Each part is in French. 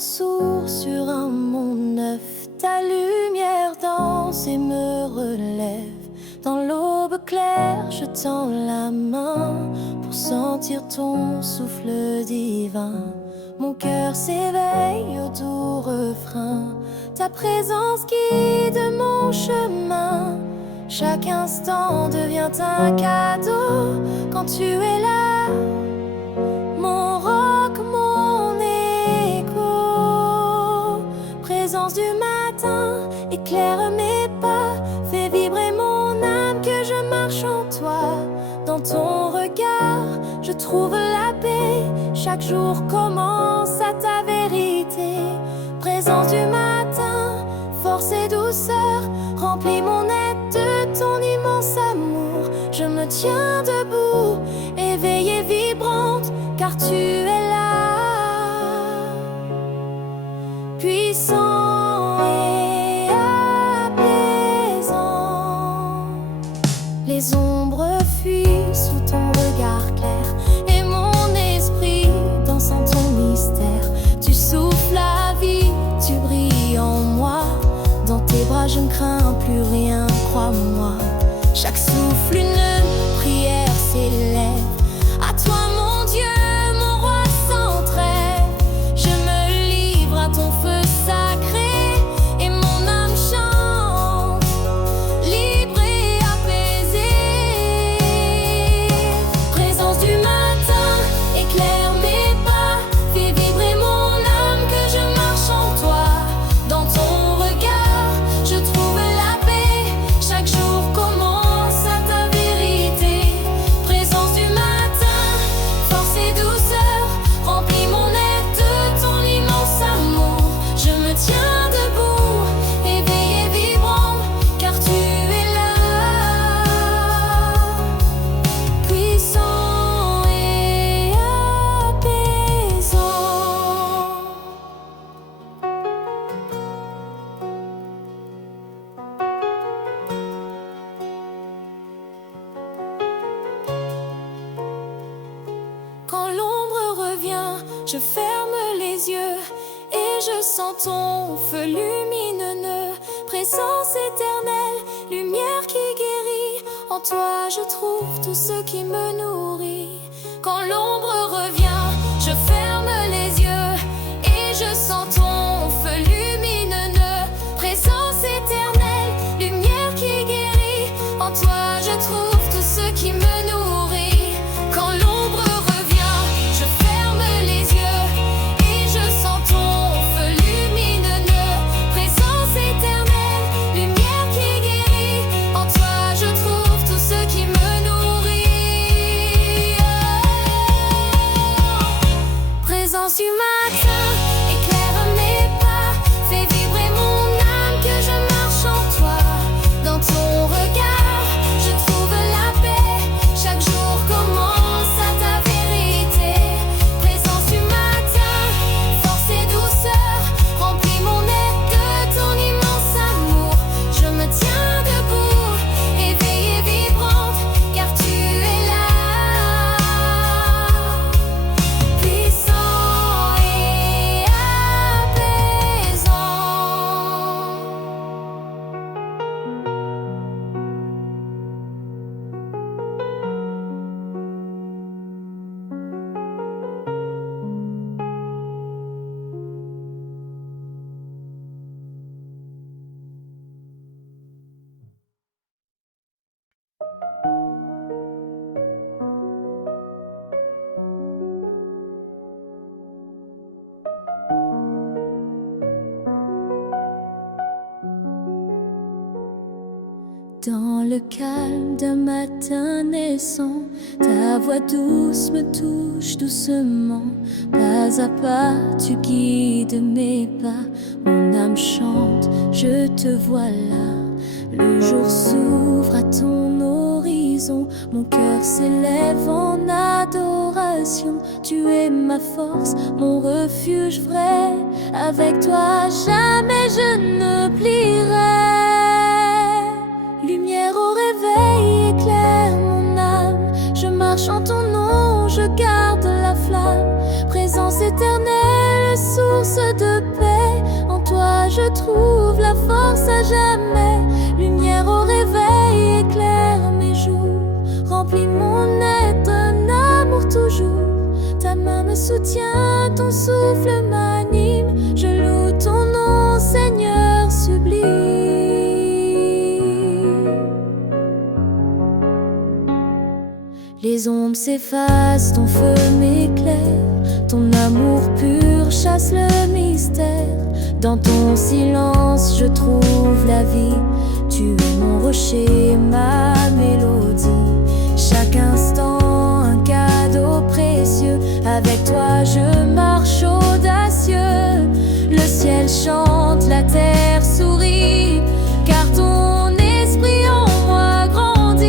sourd sur un monde neuf. Ta lumière danse et me relève. Dans l'aube claire, je tends la main pour sentir ton souffle divin. Mon cœur s'éveille au doux refrain. Ta présence guide mon chemin. Chaque instant devient un cadeau quand tu es là. Mon roc, mon écho. Présence du matin, éclaire mes pas. Fais vibrer mon âme que je marche en toi. Dans ton regard, je trouve la paix. Chaque jour commence à ta vérité. Présence du matin, force et douceur. Remplis mon être de ton immense amour. Je me tiens debout, éveillée et vibrante, car tu es là. Puissant et apaisant. Les ombres fuient sous ton regard clair. Et mon esprit danse en ton mystère. Tu souffles la vie, tu brilles en moi. Dans tes bras je ne crains plus rien, crois-moi. Chaque souffle une prière s'élève. À toi mon Dieu, mon roi sans trêve. Je me livre à ton feu sacré. Et mon âme chante, libre et apaisée. Présence du matin, éclaire mes pas. Fais vibrer mon âme que je marche en toi. Dans ton regard, je trouve la paix. Chaque jour commence à ta vérité. Présence du matin, force et douceur. Remplis mon être de ton immense amour. Je me tiens debout, éveillée et vibrante, car tu es là. Puissant et apaisant. Quand l'ombre revient, je ferme les yeux et je sens ton feu lumineux. Présence éternelle, lumière qui guérit. En toi je trouve tout ce qui me nourrit. Quand l'ombre revient, je ferme les yeux et je sens ton feu lumineux. Présence éternelle, lumière qui guérit. En toi je trouve tout ce qui me nourrit. Quand l'ombre revient, je ferme les yeux et je sens ton feu lumineux. Présence éternelle, lumière qui guérit. En toi je trouve tout ce qui me nourrit. Présence du matin, éclaire mes pas. Fais vibrer mon âme que je marche en toi. Dans ton regard, je trouve la paix. Chaque jour commence à ta vérité. Présence du matin, force et douceur. Remplis mon être de ton immense amour. Je me tiens debout, éveillée et vibrante, car tu es là. Puissant et apaisant. Dans le calme d'un matin naissant, ta voix douce me touche doucement. Pas à pas, tu guides mes pas. Mon âme chante, je te vois là. Le jour s'ouvre à ton horizon. Mon cœur s'élève en adoration. Tu es ma force, mon refuge vrai. Avec toi, jamais je ne plierai. Lumière au réveil, éclaire mon âme. Je marche en ton nom, je garde la flamme. Présence éternelle, source de je trouve la force à jamais. Lumière au réveil, éclaire mes jours, remplis mon être d'un amour toujours. Ta main me soutient, ton souffle m'anime, je loue ton nom, Seigneur sublime. Les ombres s'effacent, ton feu m'éclaire, ton amour pur chasse le mystère. Dans ton silence je trouve la vie, tu es mon rocher, ma mélodie. Chaque instant un cadeau précieux, avec toi je marche audacieux. Le ciel chante, la terre sourit, car ton esprit en moi grandit.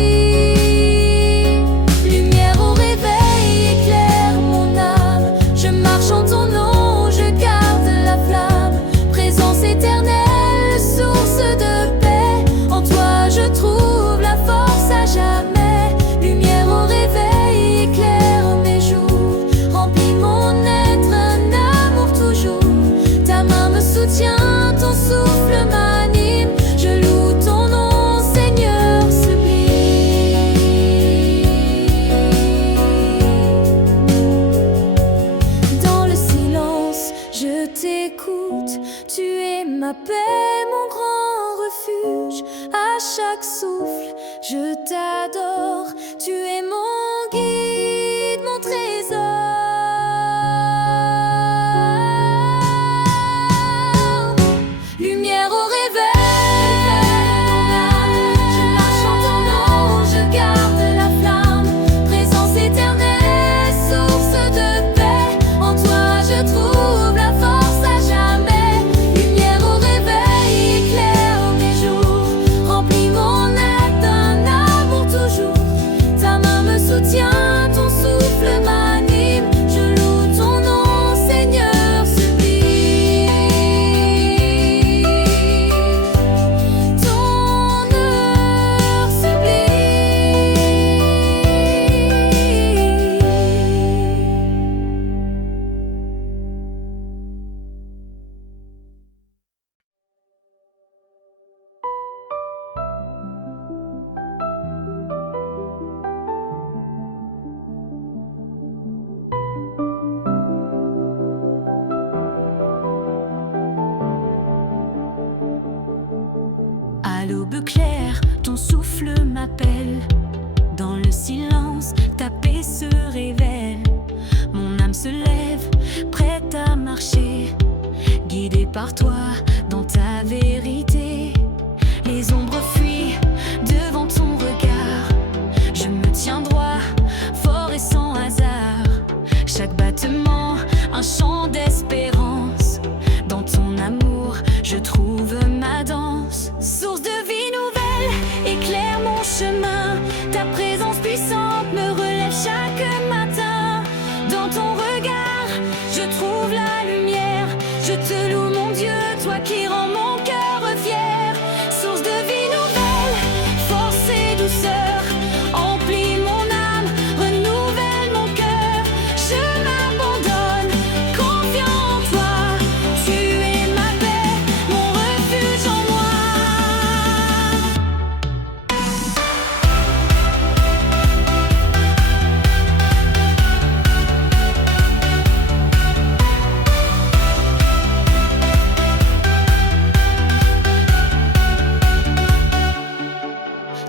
Lumière au réveil, éclaire mon âme, je marche en ton nom, je garde la flamme. Présence éternelle, source de paix, en toi je trouve la force à jamais. Lumière au réveil, éclaire mes jours, remplis mon être, un amour toujours. Ta main me soutient, ton souffle m'anime, je loue ton nom, Seigneur sublime. Dans le silence, je t'écoute, tu es ma paix, mon grand refuge. À chaque souffle, je t'adore, tu es mon guide, mon trésor. Lumière au réveil, je marche en ton nom, je garde la flamme. Présence éternelle, source de paix, en toi je trouve la force à jamais. Lumière au réveil, éclaire mes jours, remplis mon être d'un amour toujours. Ta main me soutient, ton souffle m'anime, je loue ton nom, Seigneur sublime. Ton heure sublime. À l'aube claire, ton souffle m'appelle. Dans le silence, ta paix se révèle. Mon âme se lève, prête à marcher, guidée par toi dans ta vérité. Les ombres fuient devant ton regard, je me tiens droit, fort et sans hasard. Chaque battement, un chant d'espérance. Dans ton amour, je trouve ma danse. Source de vie nouvelle, éclaire mon chemin. Ta présence puissante me relève chaque matin. Dans ton regard, je trouve la lumière. Je te loue mon Dieu, toi qui rends mon cœur fier. Source de vie nouvelle, force et douceur, emplis mon âme, renouvelle mon cœur. Je m'abandonne, confiant en toi. Tu es ma paix, mon refuge en moi.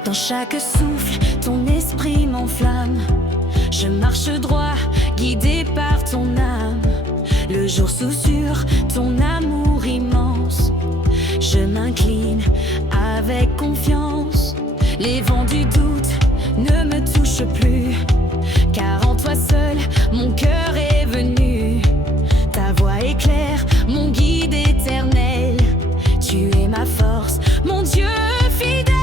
Dans chaque souffle, ton esprit m'enflamme. Je marche droit, guidé par ton âme. Le jour susurre ton amour immense. Je m'incline avec confiance. Les vents du doute ne me touchent plus, car en toi seul, mon cœur est venu. Ta voix éclaire, mon guide éternel. Tu es ma force, mon Dieu fidèle.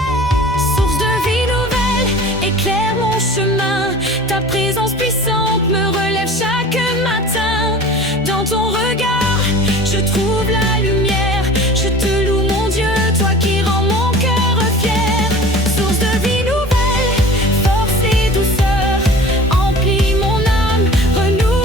Source de vie nouvelle, éclaire mon chemin. Ta présence puissante me relève chaque matin. Dans ton regard, je trouve la lumière. Je te loue mon Dieu, toi qui rends mon cœur fier. Source de vie nouvelle, force et douceur, emplis mon âme, renouvelle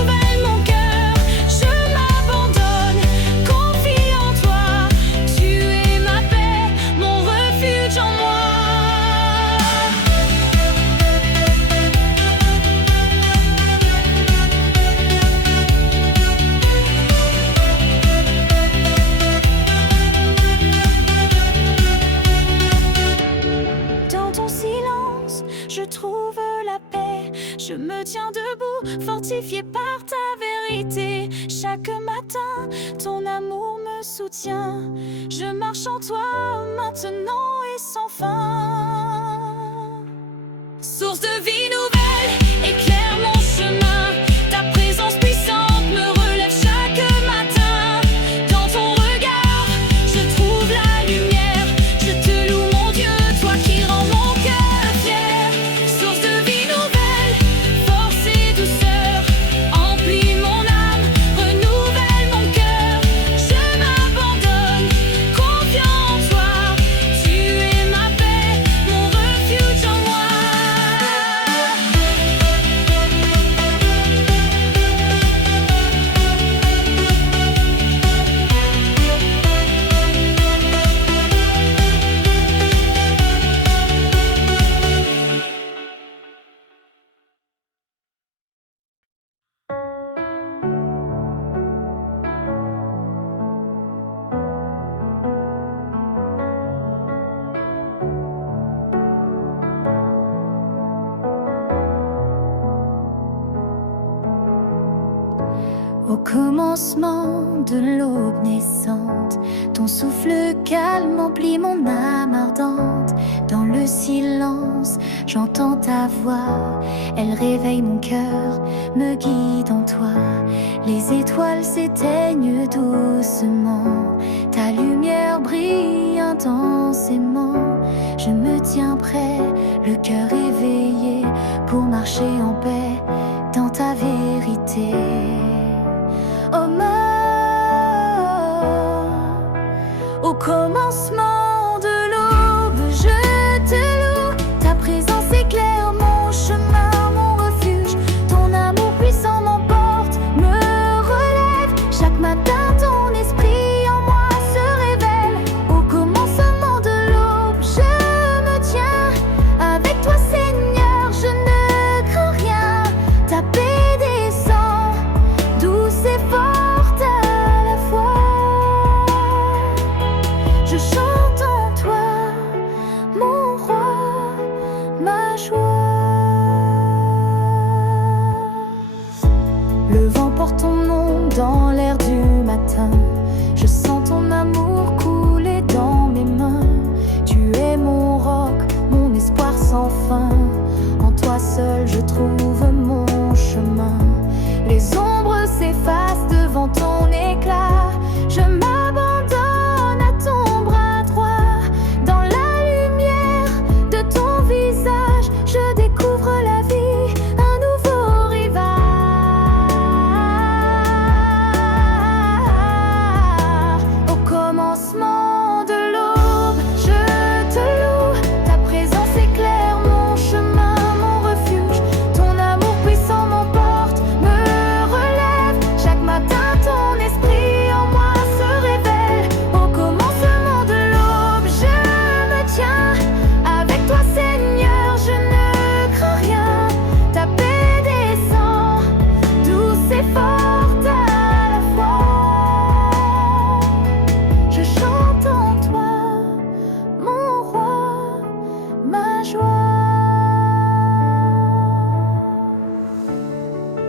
tiens debout, fortifié par ta vérité. Chaque matin, ton amour me soutient. Je marche en toi maintenant et sans fin. Source de vie nouvelle, éclaire mon chemin. Ta présence puissante me relève chaque matin. Dans ton regard, je trouve la lumière. Je te loue mon Dieu, toi qui rends mon cœur fier. Source de vie nouvelle, force et douceur, emplis mon âme, renouvelle mon cœur. Je m'abandonne, confiant en toi. Tu es ma paix, mon refuge en moi. Au commencement de l'aube naissante, ton souffle calme emplit mon âme ardente. Dans le silence, j'entends ta voix, elle réveille mon cœur, me guide en toi. Les étoiles s'éteignent doucement, ta lumière brille intensément. Je me tiens prêt, le cœur éveillé, pour marcher en paix dans ta vérité. Oh mort, au commencement de l'aube, je te loue. Ta présence éclaire mon chemin, mon refuge. Ton amour puissant m'emporte, me relève. Chaque matin, ton esprit en moi se révèle. Au commencement de l'aube, je me tiens. Avec toi, Seigneur, je ne crains rien. Ta paix descend, douce et forte à la fois. Je chante en toi, mon roi, ma joie. Le vent porte ton nom dans l'air du matin. Je sens ton amour couler dans mes mains. Tu es mon roc, mon espoir sans fin. En toi seul je trouve mon chemin. Les ombres s'effacent devant ton éclat. Je m'abandonne à ton bras droit. Dans la lumière de ton visage, je découvre la vie, un nouveau rivage. Au commencement de l'aube, je te loue. Ta présence éclaire mon chemin, mon refuge. Ton amour puissant m'emporte, me relève. Chaque matin, ton esprit en moi se révèle. Au commencement de l'aube, je me tiens. Avec toi, Seigneur, je ne crains rien. Ta paix descend, douce et forte à la fois. Je chante en toi, mon roi, ma joie.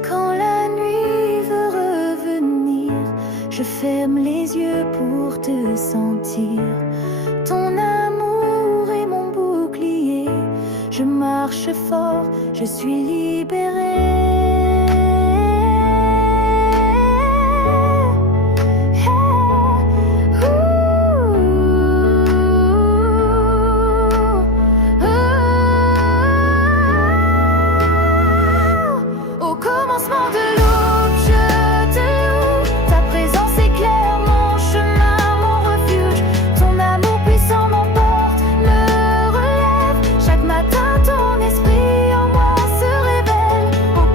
Quand la nuit veut revenir, je ferme les yeux pour te sentir. Ton amour est mon bouclier. Je marche fort, je suis libérée. Au commencement de l'aube, je te loue. Ta présence éclaire mon chemin, mon refuge. Ton amour puissant m'emporte, me relève. Chaque matin, ton esprit en moi se révèle. Au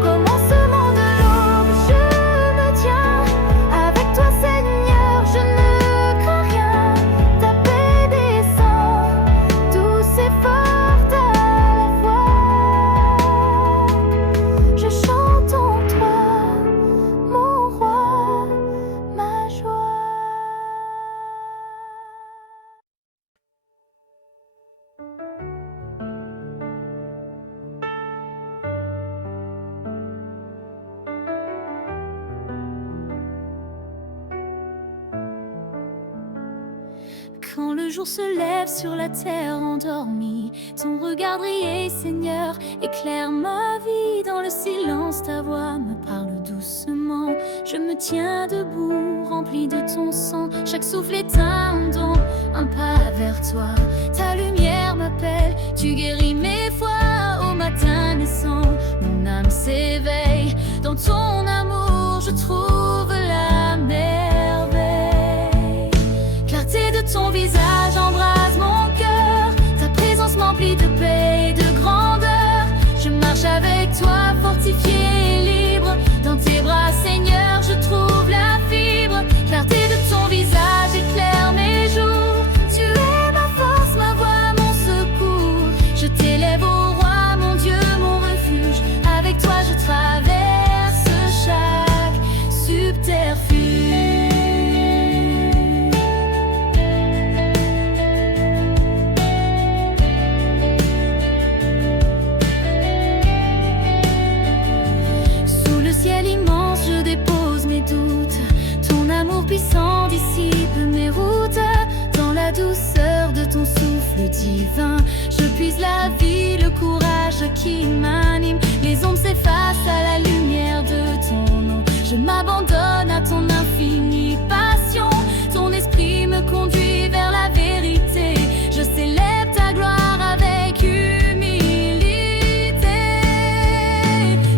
Quand le jour se lève sur la terre endormie, ton regard brillé, Seigneur, éclaire ma vie. Dans le silence, ta voix me parle doucement. Je me tiens debout, rempli de ton sang. Chaque souffle est un don, un pas vers toi. Ta lumière m'appelle, tu guéris mes fois. Au matin naissant, mon âme s'éveille. Dans ton amour, je trouve la merveille. Clarté de ton visage embrase mon cœur. Ta présence m'emplit de paix et de grandeur. Je marche avec toi, fortifié et libre. Dans tes bras, Seigneur, je trouve la fibre. Clarté de ton visage éclaire mes jours. Tu es ma force, ma voix, mon secours. Je t'élève au roi, mon Dieu, mon refuge. Avec toi, je traverse chaque subterfuge. L'amour puissant dissipe mes routes. Dans la douceur de ton souffle divin, je puise la vie, le courage qui m'anime. Les ombres s'effacent à la lumière de ton nom. Je m'abandonne à ton infinie passion. Ton esprit me conduit vers la vérité. Je célèbre ta gloire avec humilité.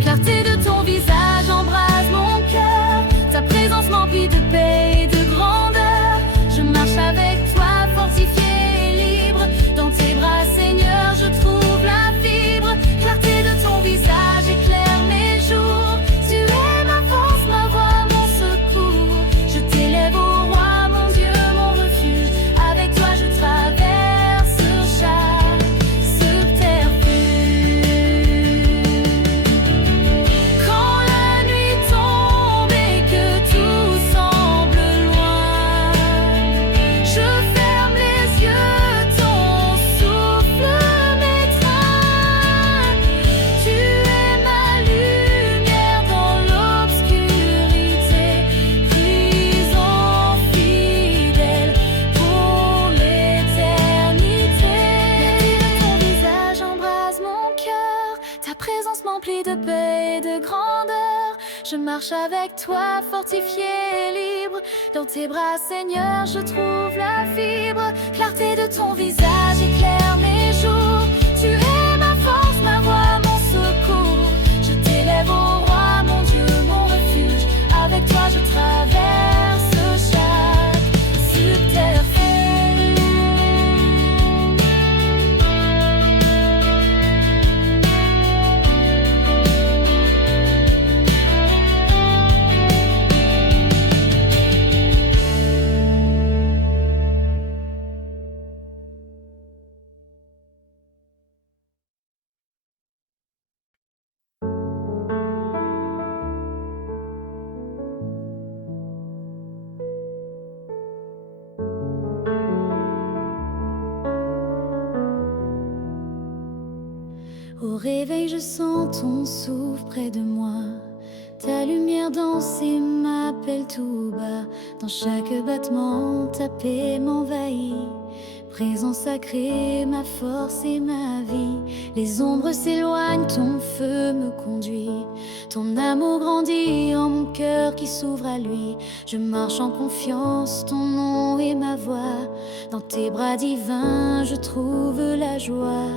Clarté de ton visage embrase mon cœur. Ta présence m'emplit de paix et de grandeur. Je marche avec toi, fortifié et libre. Dans tes bras, Seigneur, je trouve la fibre. Clarté de ton visage éclaire mes jours. Tu es ma force, ma voix, mon secours. Je t'élève au roi, mon Dieu, mon refuge. Avec toi, je traverse chaque subterfuge. Quand la nuit tombe et que tout semble loin, je ferme les yeux, ton souffle m'étreint. Tu es ma lumière dans l'obscurité, prison fidèle pour l'éternité. Ton visage embrase mon cœur, ta présence m'emplit de paix et de grandeur. Je marche avec toi, fortifié et libre. Dans tes bras, Seigneur, je trouve la fibre. Clarté de ton visage éclaire mes jours. Tu es ma force, ma voix, mon secours. Je t'élève au roi, mon Dieu, mon refuge. Avec toi, je traverse chaque subterfuge. Au réveil, je sens ton souffle près de moi. Ta lumière danse et m'appelle tout bas. Dans chaque battement, ta paix m'envahit. Présence sacrée, ma force et ma vie. Les ombres s'éloignent, ton feu me conduit. Ton amour grandit en mon cœur qui s'ouvre à lui. Je marche en confiance, ton nom est ma voix. Dans tes bras divins, je trouve la joie.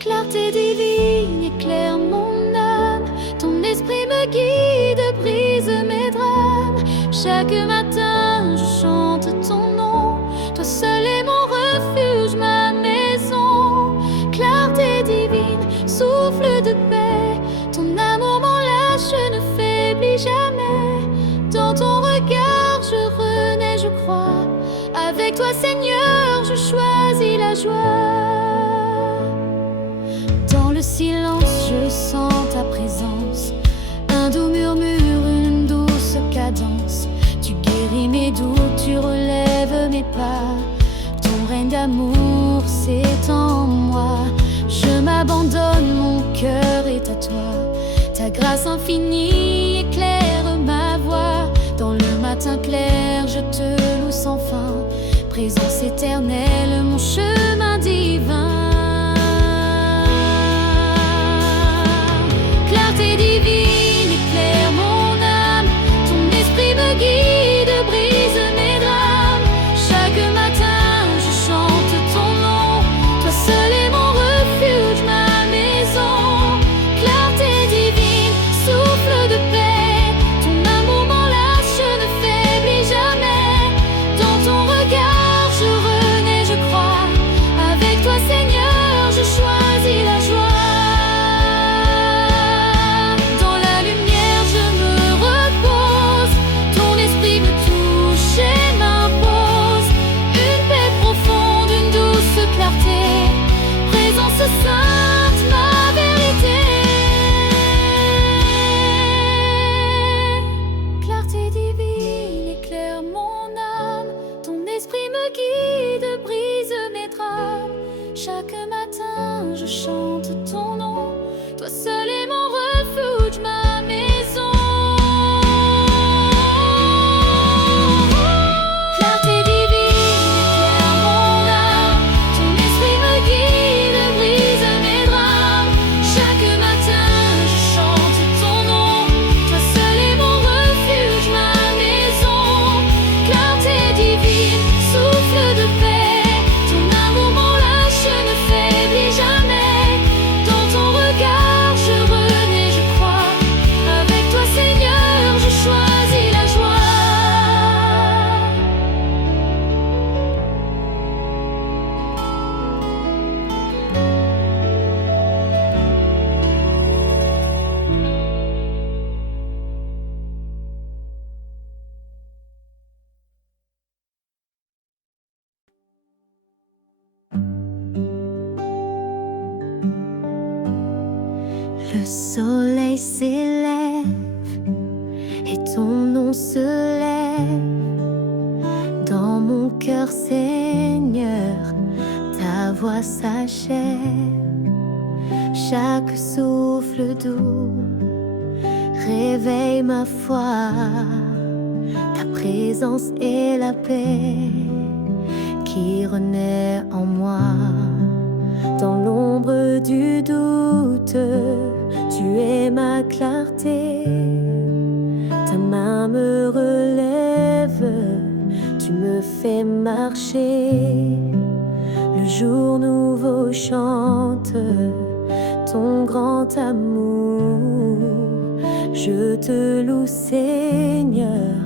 Clarté divine éclaire mon âme. Ton esprit me guide, brise mes drames. Chaque matin, je chante ton nom. Toi seul est mon refuge, ma maison. Clarté divine, souffle de paix. Ton amour m'enlace, je ne faiblis jamais. Dans ton regard, je renais, je crois. Avec toi, Seigneur, je choisis la joie. Dans le silence, je sens ta présence. Un doux murmure, une douce cadence. Tu guéris mes doutes, tu relèves mes pas. Ton règne d'amour s'étend en moi. Je m'abandonne, mon cœur est à toi. Ta grâce infinie éclaire ma voie. Dans le matin clair, je te loue sans fin. présence éternelle, mon chemin divin. Clarté divine éclaire mon âme, ton esprit me guide, brise mes drames. Chaque matin je chante ton nom, toi seul est mon refuge, ma maison. Clarté divine, souffle de paix, ton amour m'enlace, je ne faiblis jamais. Dans ton regard je renais, je crois, avec toi Seigneur je choisis la joie. Dans la lumière je me repose, ton esprit me touche et m'impose une paix profonde, une douce clarté, présence sainte, ma vérité. Clarté divine éclaire mon âme, ton esprit me guide, brise mes drames. Chaque matin je chante ton nom, toi seul est mon refuge, ma maison. Clarté divine éclaire mon âme, ton esprit me guide, brise mes drames. Chaque matin je chante ton nom, toi seul est mon refuge, ma maison. Clarté divine, souffle de paix, ton amour m'enlace, je ne faiblis jamais. Dans ton regard je renais, je crois, avec toi Seigneur je choisis la joie. Le soleil s'élève et ton nom se lève dans mon cœur, Seigneur, ta voix s'achève. Chaque souffle doux réveille ma foi, ta présence et la paix qui renaît en moi. Dans l'ombre du doute, tu es ma clarté, ta main me relève, tu me fais marcher. Le jour nouveau chante ton grand amour. Je te loue Seigneur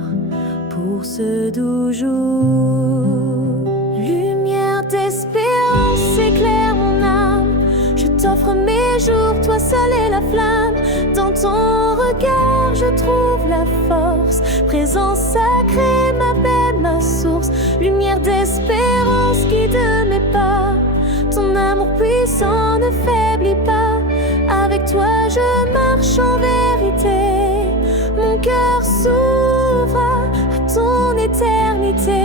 pour ce doux jour. Lumière d'espérance éclaire mon âme, je t'offre mes jours, toi seul est la flamme. Dans ton regard je trouve la force, présence sacrée, ma paix, ma source. Lumière d'espérance guide mes pas, ton amour puissant ne faiblit pas. Avec toi je marche en vérité, mon cœur s'ouvre à ton éternité.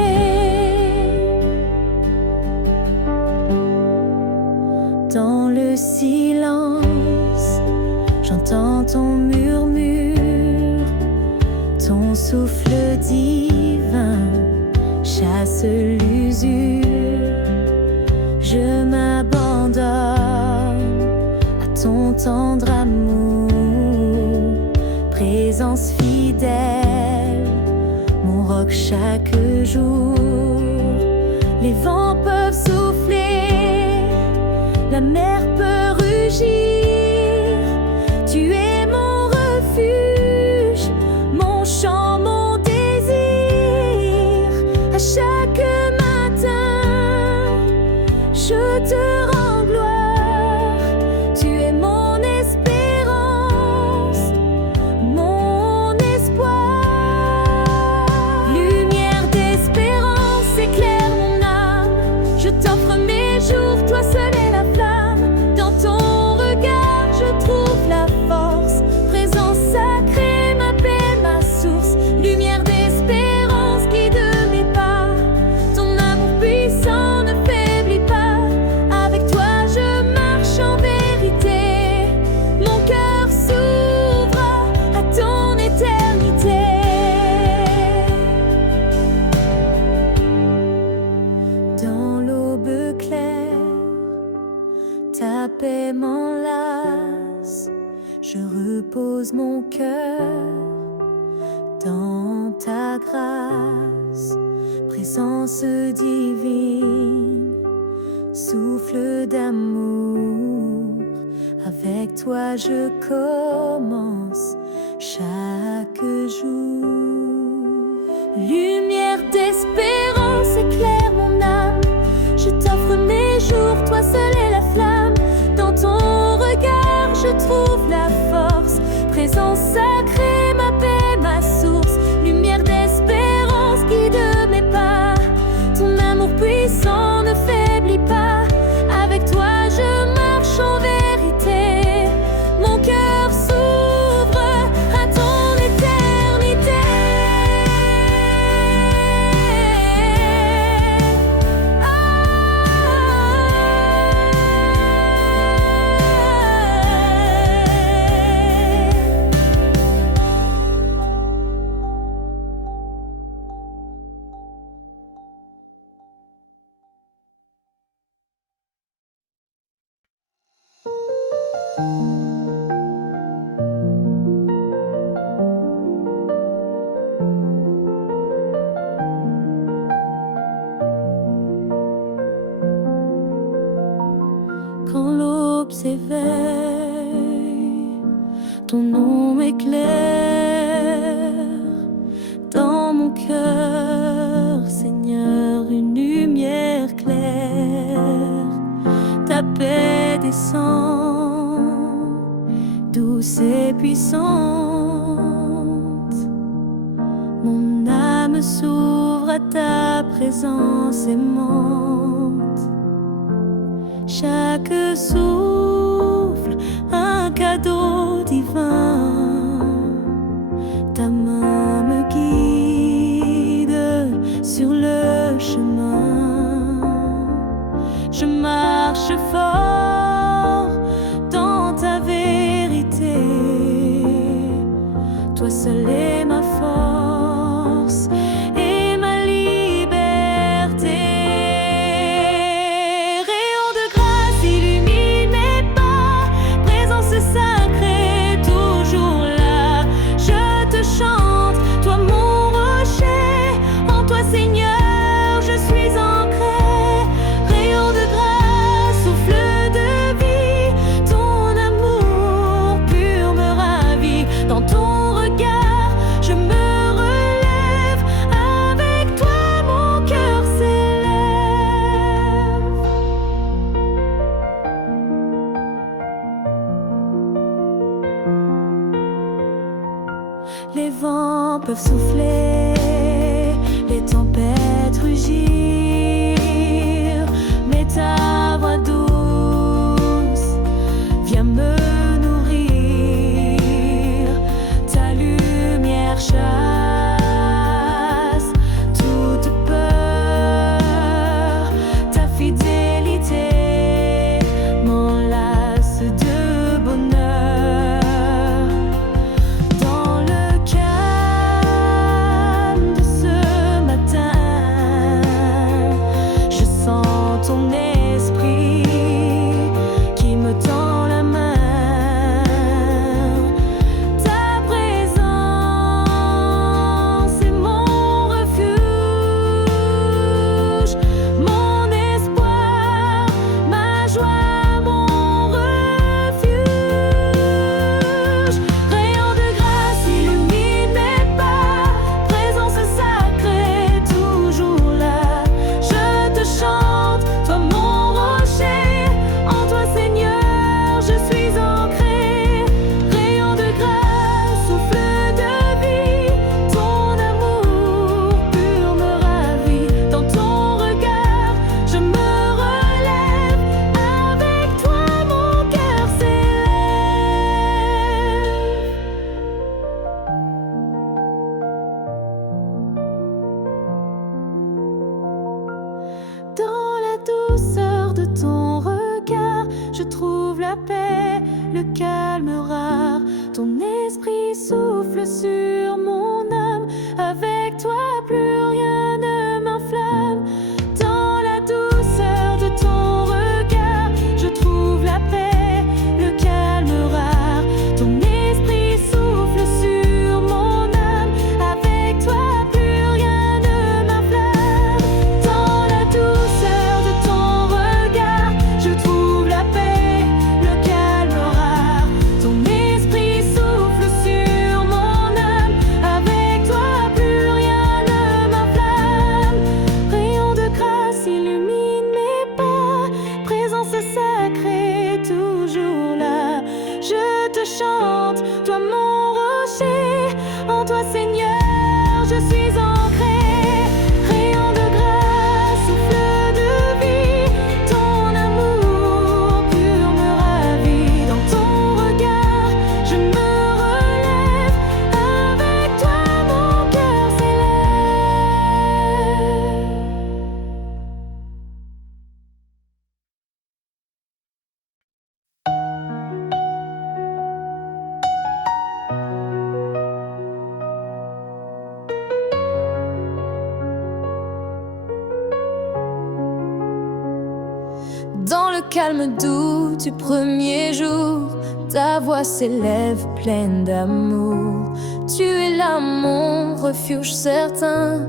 Dans le silence, j'entends ton murmure, ton souffle divin chasse l'usure. Je m'abandonne à ton tendre amour, présence fidèle, mon roc chaque jour. Les vents peuvent souffler, la mer peut rugir, tu es mon refuge, mon chant, mon désir. À chaque matin, je te rends gloire, tu es mon espérance, mon espoir. Lumière d'espérance éclaire mon âme, je t'offre mes jours, toi seul est la flamme. Dans pose mon cœur dans ta grâce, présence divine, souffle d'amour. Avec toi je commence chaque jour. Lumière d'espérance éclaire mon âme. Je t'offre mes jours, toi seul est la flamme. Dans ton regard je trouve la force. Présence sacrée, ma paix, ma source. Lumière d'espérance guide mes pas. Ton amour puissant ne faiblit pas. Avec toi je marche en vérité. Mon cœur s'ouvre à ton éternité. Quand l'aube s'éveille, ton nom m'éclaire. Dans mon cœur, Seigneur, une lumière claire. Ta paix descend, douce et puissante. Mon âme s'ouvre à ta présence aimante. Chaque souffle, un cadeau divin. Ta main me guide sur le chemin. Je marche fort dans ta vérité. Toi seul est ma force et ma liberté. Rayon de grâce illumine mes pas. Présence sacrée toujours là. Je te chante, toi mon rocher. En toi Seigneur je suis ancré. Rayon de grâce, souffle de vie. Ton amour pur me ravit. Dans ton regard je me relève. Avec toi mon cœur s'élève. Les vents peuvent souffler, les tempêtes rugir, mais ta voix douce vient me nourrir. Ta lumière chasse toute peur. Ta fidélité m'enlace de bonheur. Dans le calme de ce matin, je sens ton esprit qui me tend la main. Ta présence est mon refuge, mon espoir, ma joie, mon refuge. Rayon de grâce illumine mes pas. Présence sacrée toujours là. Je te chante, toi mon rocher. En toi Seigneur je suis ancré. Rayon de grâce, souffle de vie. Ton amour pur me ravit. Dans ton regard je me relève. Avec toi mon cœur s'élève. Dans la douceur de ton regard, je trouve la paix, le calme rare. Ton esprit souffle sur mon âme. Avec toi plus rien ne m'inflamme. Dans la douceur de ton regard, je trouve la paix, le calme rare. Ton esprit le calme doux du premier jour, ta voix s'élève pleine d'amour. Tu es là mon refuge certain,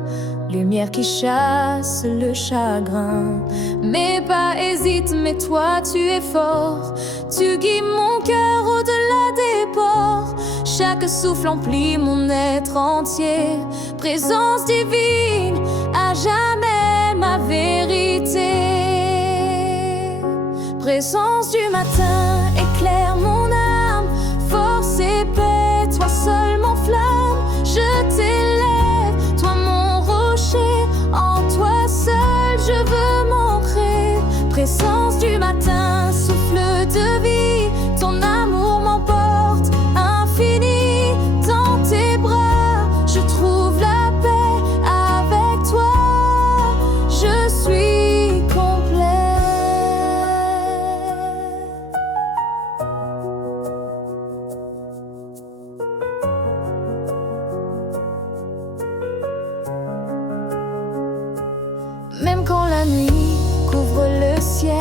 lumière qui chasse le chagrin. Mes pas hésitent, mais toi tu es fort. Tu guides mon cœur au-delà des ports. Chaque souffle emplit mon être entier. Présence divine, à jamais ma vérité. Présence du matin, éclaire mon âme. Force et paix, toi seul mon flamme. Je t'élève, toi mon rocher. En toi seul je veux m'ancrer. Présence du matin, souffle de vie. Ton amour m'emporte, infini. Dans tes bras, je trouve la paix. Avec toi, je suis complet. Même quand la nuit couvre le ciel,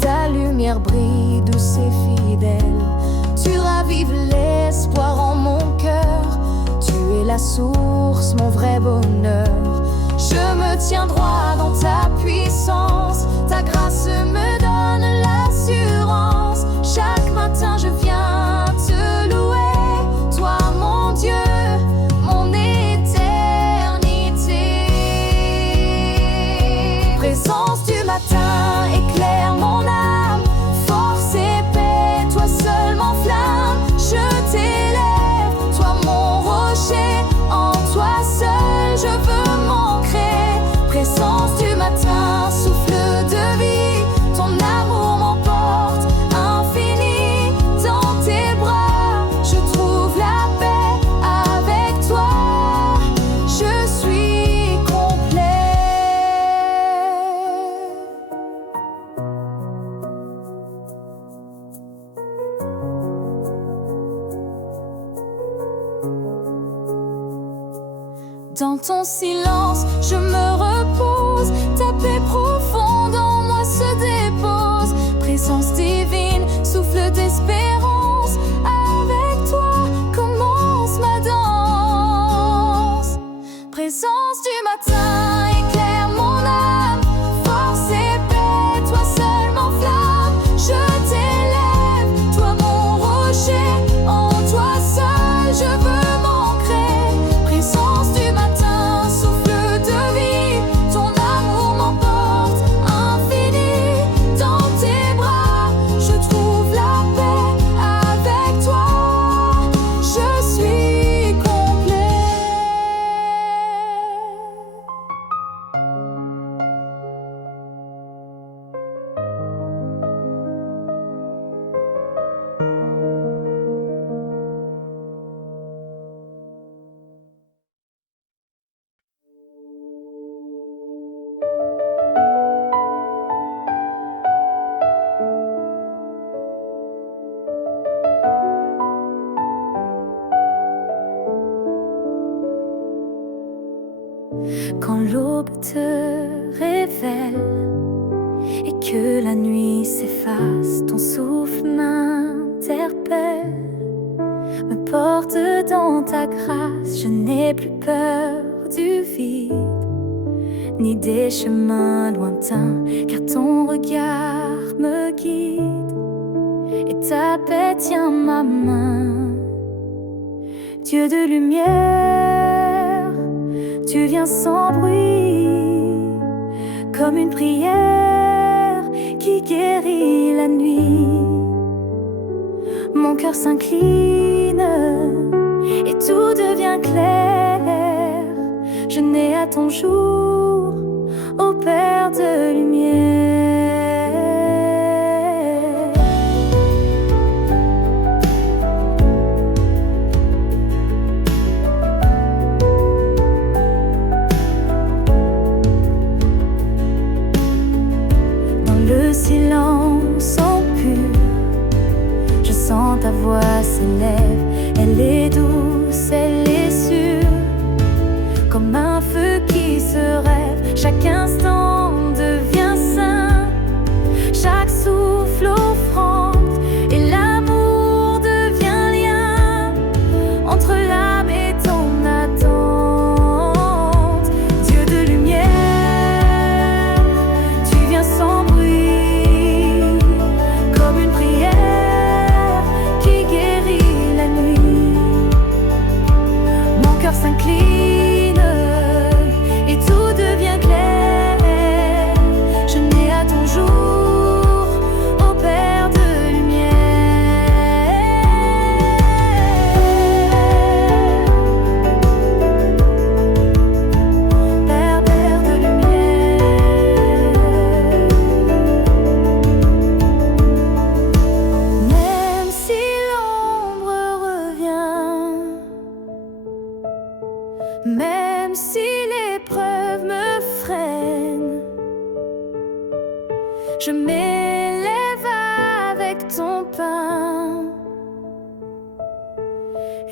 ta lumière brille douce et fidèle. Tu ravives l'espoir en mon cœur. Tu es la source, mon vrai bonheur. Je me tiens droit dans ta puissance. Ta grâce me donne l'assurance. Chaque matin je viens te louer. Toi mon Dieu, mon éternité. Présence du matin, éclaire mon âme. Force et paix, toi seul m'enflamme. Je t'élève, toi mon rocher. En toi seul je veux m'ancrer. Présence du matin, souffle de vie. Ton amour m'emporte, infini. Dans tes bras, je trouve la paix. Avec toi, je suis complet. Dans ton silence, je me repose. Ta paix profonde en moi se dépose. Présence divine, souffle d'espérance. Avec toi commence ma danse. Présence du matin, éclaire mon âme. Force et paix, toi seul m'enflamme. Je t'élève, toi mon rocher. En toi seul je veux m'ancrer. Présence du matin, souffle de vie. Ton amour m'emporte, infini. Dans tes bras, je trouve la paix. Avec toi, je suis complet. Quand l'aube te révèle et que la nuit s'efface, ton souffle m'interpelle, me porte dans ta grâce. Je n'ai plus peur du vide, ni des chemins lointains, car ton regard me guide et ta paix tient ma main. Dieu de lumière, tu viens sans bruit, comme une prière qui guérit la nuit. Mon cœur s'incline et tout devient clair. Je nais à ton jour, ô Père de lumière. Le silence en pur, je sens ta voix s'élève. Elle est douce, elle est sûre, comme un feu qui se rêve. Chaque instant devient saint, chaque Je m'élève avec ton pain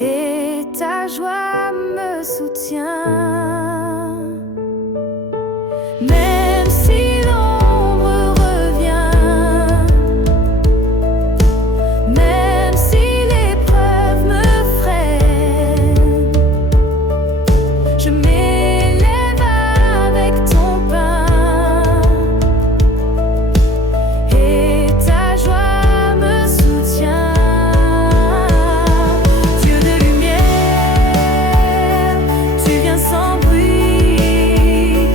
et ta joie me soutient. Même si l'ombre revient, même si l'épreuve me freine, je m'élève avec ton pain et ta joie me soutient. Dieu de lumière, tu viens sans bruit,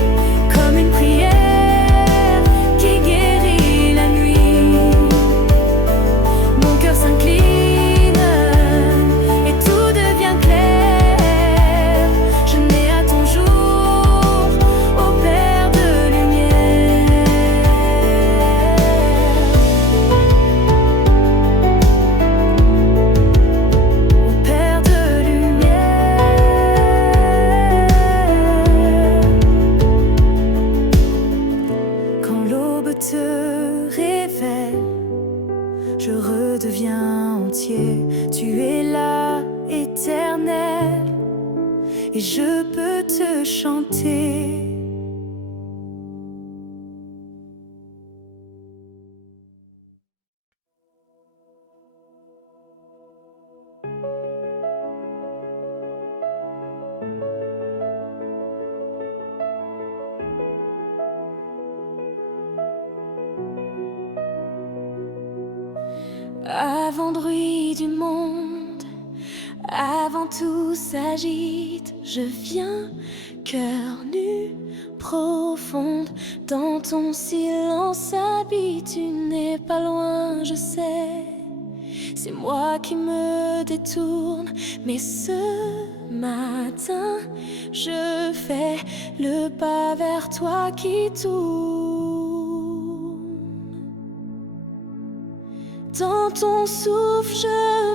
comme une prière qui guérit la nuit. Mon cœur s'incline et tout devient clair. Je nais à ton jour, ô Père de lumière. Ô Père de lumière. Quand l'aube te révèle, je redeviens entier. Tu es là, éternel, et je peux te chanter. Avant bruit du monde, avant tout s'agite, je viens, cœur nu, profonde, dans ton silence habite. Tu n'es pas loin, je sais, c'est moi qui me détourne, mais ce matin, je fais le pas vers toi qui tourne. Dans ton souffle, je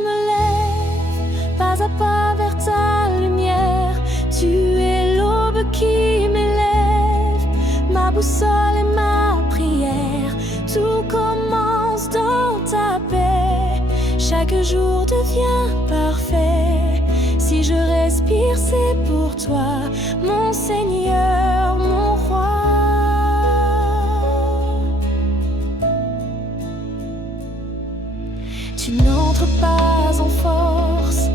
me lève, pas à pas vers ta lumière. Tu es l'aube qui m'élève, ma boussole et ma prière. Tout commence dans ta paix, chaque jour devient parfait. Si je respire, c'est pour toi, mon Seigneur, mon roi. Tu n'entres pas en force,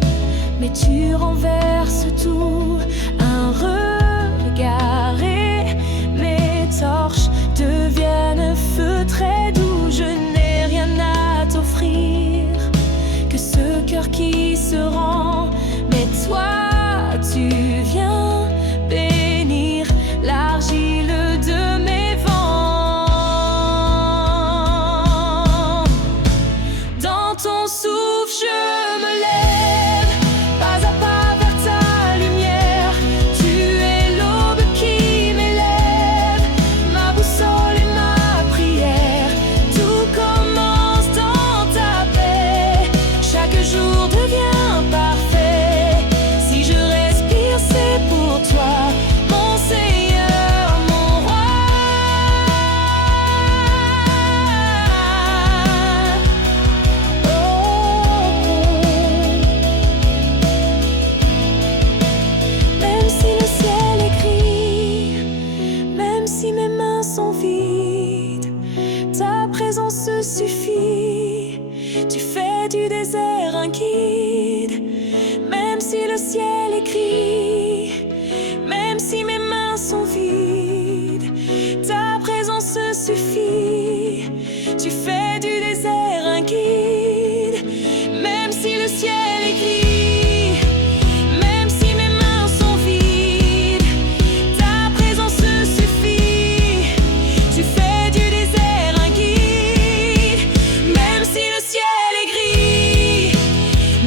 mais tu renverses tout. Un regard et mes torches deviennent feu très doux. Je n'ai rien à t'offrir que ce cœur qui se rend, mais toi tu viens bénir l'argile de mes vents. Dans ton souffle, je me lève, pas à pas vers ta lumière. Tu es l'aube qui m'élève, ma boussole et ma prière. Tout commence dans ta paix, chaque jour devient parfait. Si je respire, c'est pour toi, mon Seigneur, mon roi. Même si le ciel est gris, même si mes mains sont vides, ta présence suffit. Tu fais du désert un guide. Même si le ciel est gris, même si mes mains sont vides, ta présence suffit. Tu fais du désert un guide. Même si le ciel est gris, même si mes mains sont vides, ta présence suffit. Tu fais du désert un guide. Même si le ciel est gris,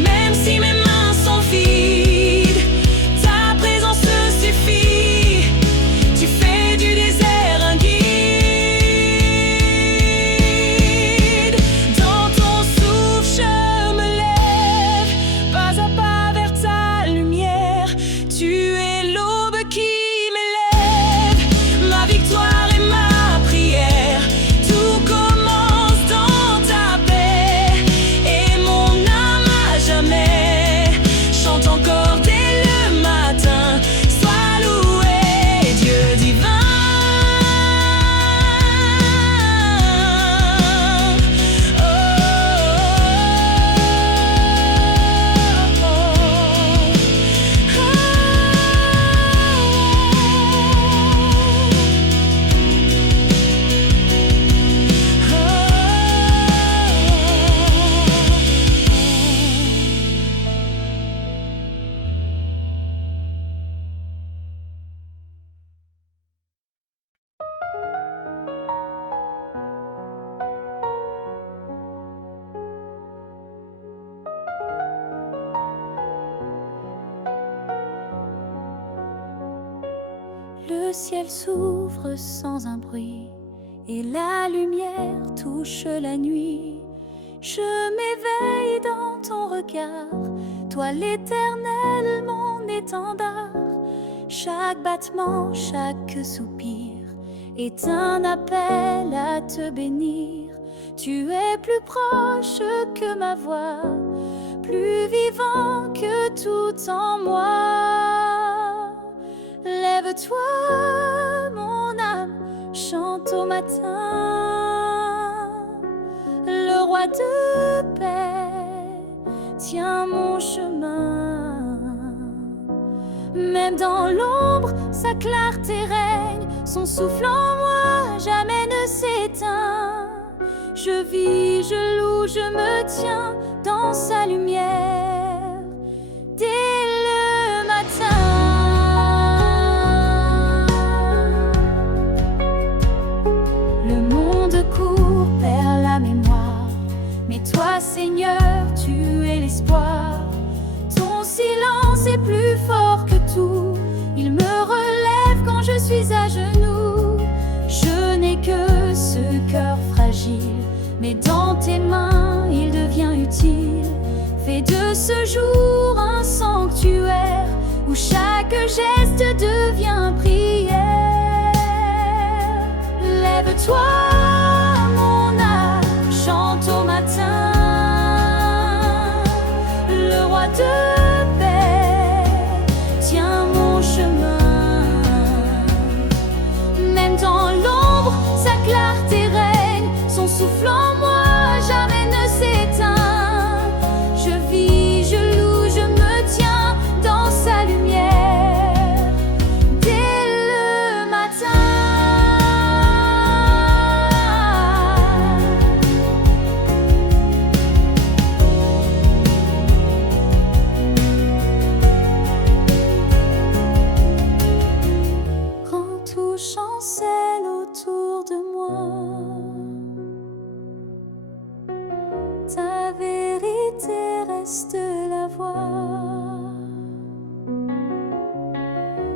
même si mes mains sont vides, ta présence suffit. Tu fais du désert un guide. ciel s'ouvre sans un bruit et la lumière touche la nuit. Je m'éveille dans ton regard, toi l'Éternel, mon étendard. Chaque battement, chaque soupir est un appel à te bénir. Tu es plus proche que ma voix, plus vivant que tout en moi. Lève-toi, mon âme, chante au matin. Le roi de paix tient mon chemin. Même dans l'ombre, sa clarté règne. Son souffle en moi jamais ne s'éteint. Je vis, je loue, je me tiens dans sa lumière dès le matin. Le monde court vers la mémoire, mais toi, Seigneur, tu es l'espoir. Ton silence est plus fort que tout. Il me relève quand je suis à genoux. Je n'ai que ce cœur fragile, mais dans tes mains il devient utile. Fais de ce jour un sanctuaire où chaque geste devient prière. Lève-toi, mon âme, chante au matin. Le roi de paix tient mon chemin. Même dans l'ombre, sa clarté règne. Son souffle en moi jamais ne s'éteint. Je vis, je loue, je me tiens dans sa lumière dès le matin. Quand tout chancelle autour de moi, ta vérité reste la voie.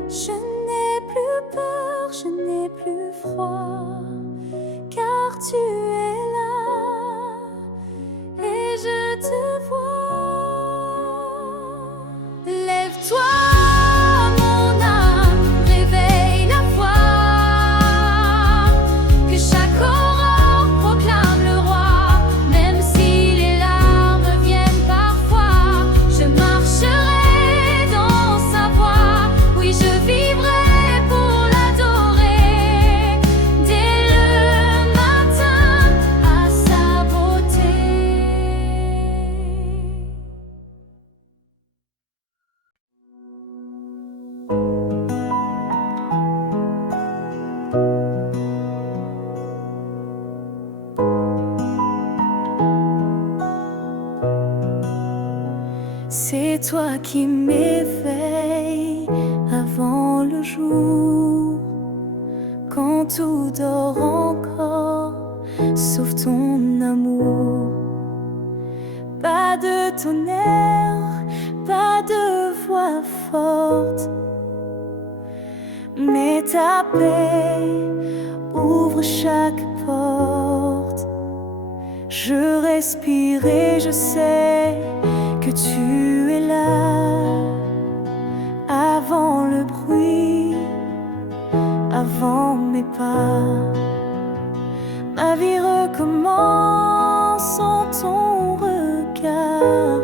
Je n'ai plus peur, je n'ai plus froid, car tu es là et je te vois. Lève-toi, mon âme, réveille la foi, que chaque aurore proclame le roi. Même si les larmes viennent parfois, je marcherai dans sa voie. Oui, je vivrai pour l'adorer dès le matin à sa beauté. C'est toi qui m'éveille avant le jour, quand tout dort encore, sauf ton amour. Pas de tonnerre, pas de voix forte, mais ta paix ouvre chaque porte. Je respire et je sais que tu es là, avant le bruit, avant mes pas. Ma vie recommence en ton regard,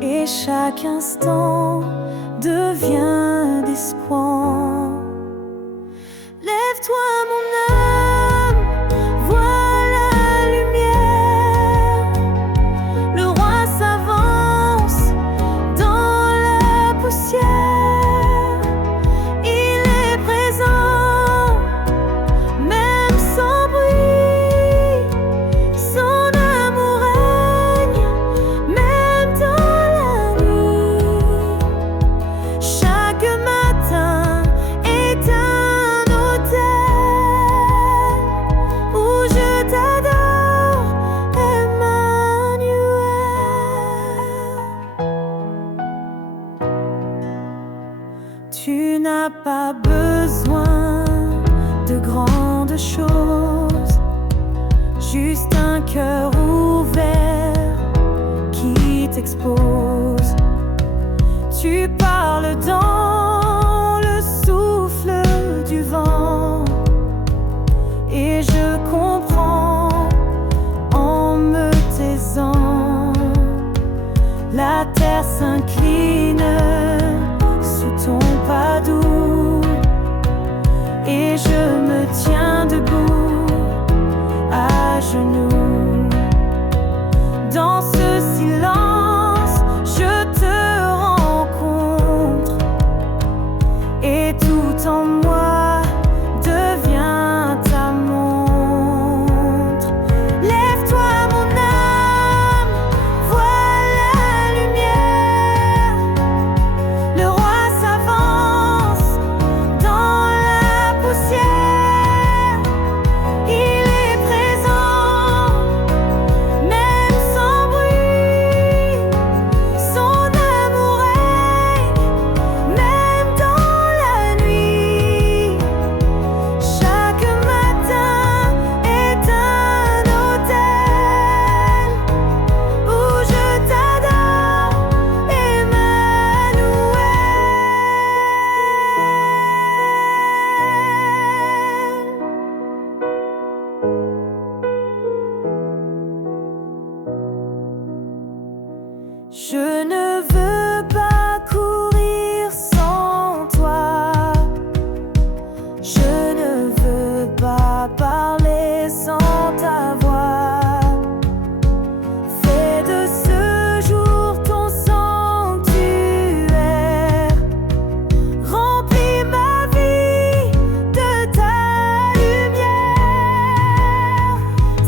et chaque instant devient d'espoir. Lève-toi, mon âme, vois la lumière. Le roi s'avance dans la poussière. Il est présent, même sans bruit. Son amour règne, même dans la nuit. Chaque matin est un autel. chose, juste un cœur ouvert qui t'expose. Tu parles dans le souffle du vent et je comprends en me taisant. La terre s'incline sous ton pas doux et je me tiens debout à genoux. Dans ce silence, je te rencontre et tout en moi devient ta montre. Lève-toi mon âme, vois la lumière. Le roi s'avance dans la poussière. Il est présent, même sans bruit. Son amour règne, même dans la nuit. Chaque matin est un autel où je t'adore, Emmanuel. Je ne veux pas courir sans toi. Je ne veux pas parler sans ta voix. Fais de ce jour ton sanctuaire. Remplis ma vie de ta lumière.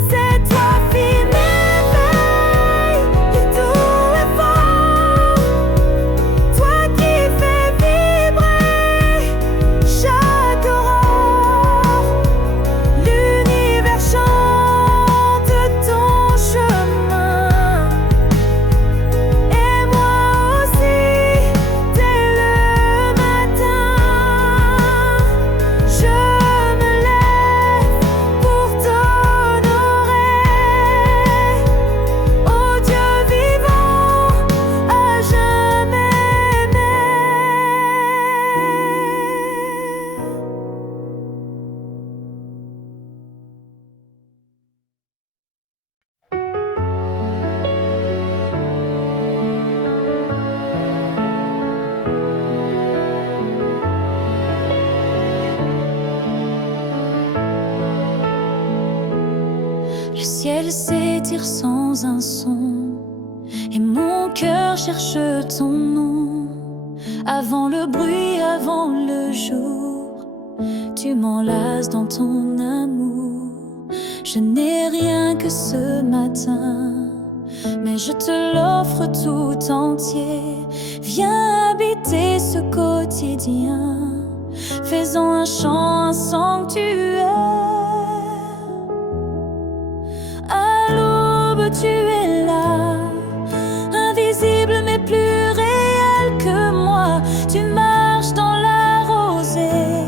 C'est toi, fille merveille, qui tout est fort. Toi qui fais vibrer chaque aurore. L'univers chante ton chemin. Et moi aussi, dès le matin, je me lève pour t'honorer. Ô Dieu vivant, à jamais aimé. Le ciel s'étire sans un son et mon cœur cherche ton nom. Avant le bruit, avant le jour, tu m'enlaces dans ton amour. Je n'ai rien que ce matin, mais je te l'offre tout entier. Viens habiter ce quotidien, faisons un chant, un sanctuaire. À l'aube, tu es là, invisible mais plus réel que moi. Tu marches dans la rosée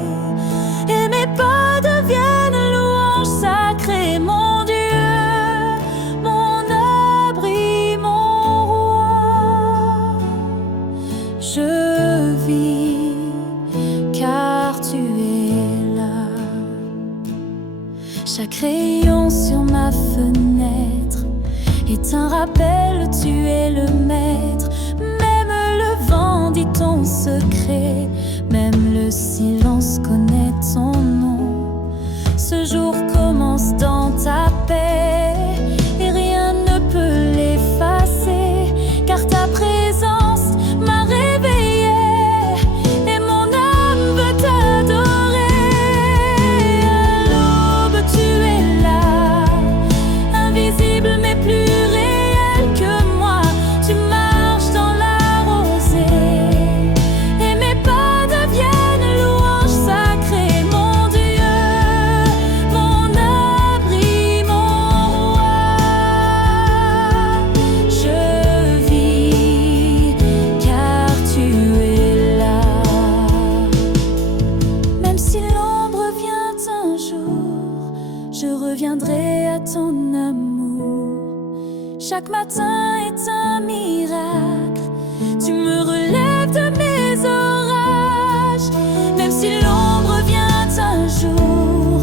et mes pas deviennent louanges sacrées. Mon Dieu, mon abri, mon roi. Je vis car tu es là. Chaque rayon sur ma fenêtre est un rappel, tu es le maître. Même le vent dit ton secret, même le silence connaît ton nom. Ce jour commence dans ta paix et rien ne peut l'effacer, car ta présence m'a réveillée et mon âme veut t'adorer. À l'aube, tu es là, invisible mais plus réel que moi. Tu marches dans la rosée et mes pas deviennent louanges sacrées. Mon reviendrai à ton amour. Chaque matin est un miracle, tu me relèves de mes orages. Même si l'ombre vient un jour,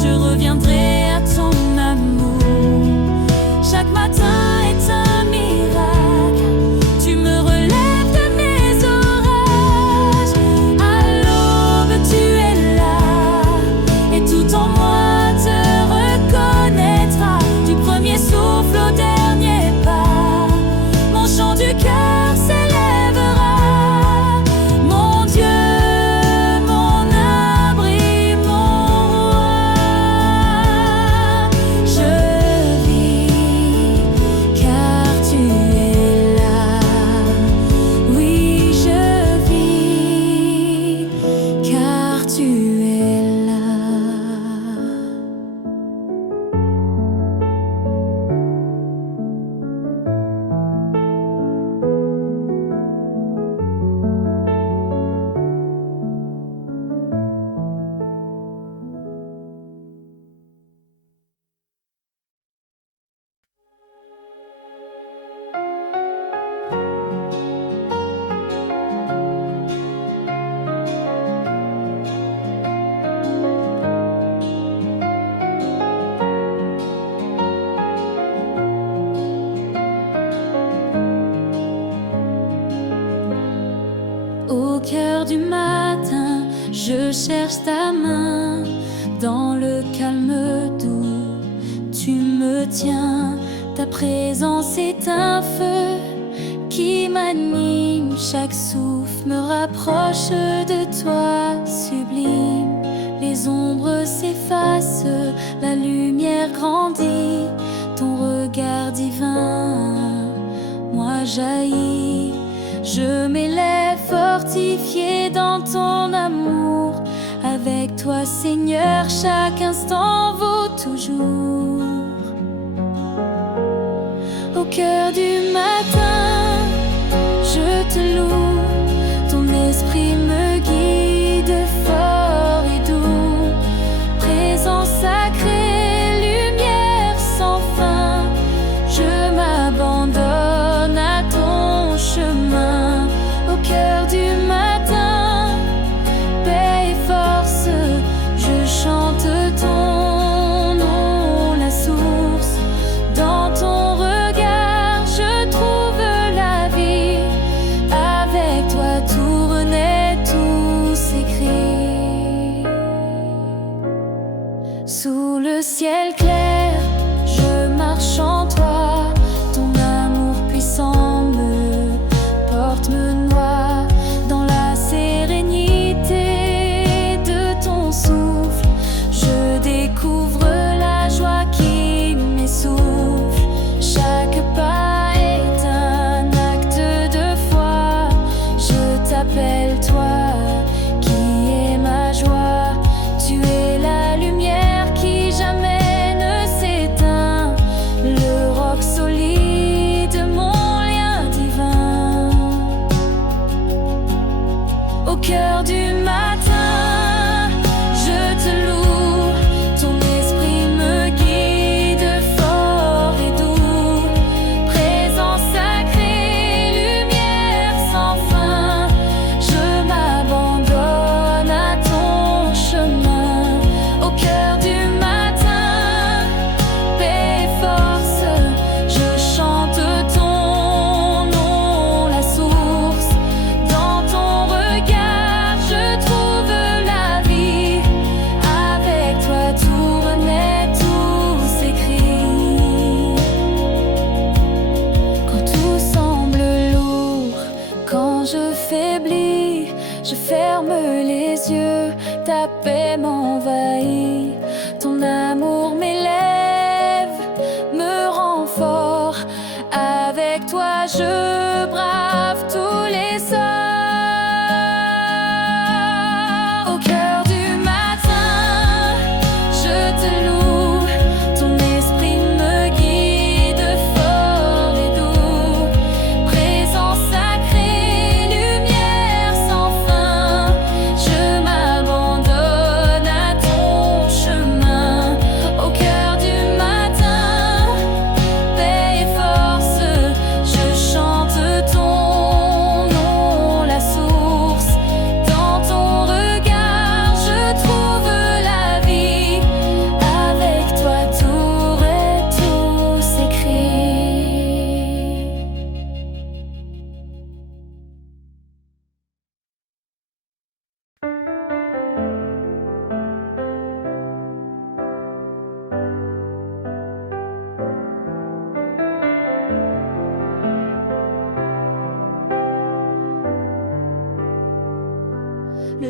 je reviendrai à ton amour. Chaque matin est un miracle, tu me relèves de mes orages. À l'aube tu es là, et tout en moi te reconnaîtra. Du premier souffle au dernier pas, mon chant du cœur s'élèvera. Mon Dieu, mon abri, mon roi, je vis car tu es là. Oui, je vis car tu es là. Au cœur du matin, je cherche ta main. Dans le calme doux, tu me tiens. Ta présence est un feu qui m'anime. Chaque souffle me rapproche de toi, sublime. Les ombres s'effacent, la lumière grandit. Ton regard divin, moi jaillis. Je m'élève fortifié dans ton amour. Avec toi, Seigneur, chaque instant vaut toujours. Au cœur du matin, je te loue. Ton esprit me guide fort et doux. Présence sacrée, lumière sans fin. Je m'abandonne à ton chemin. Au cœur du matin, paix et force, je chante ton nom, la source. Dans ton regard, je trouve la vie. Avec toi, tout renaît, tout s'écrit. Sous le ciel clair, je marche en toi. Ton amour puissant me porte, me noie dans la sérénité de ton souffle. Je découvre la joie qui m'essouffle. Chaque pas est un acte de foi. Je t'appelle toi, qui est ma joie. Tu es la lumière qui jamais ne s'éteint.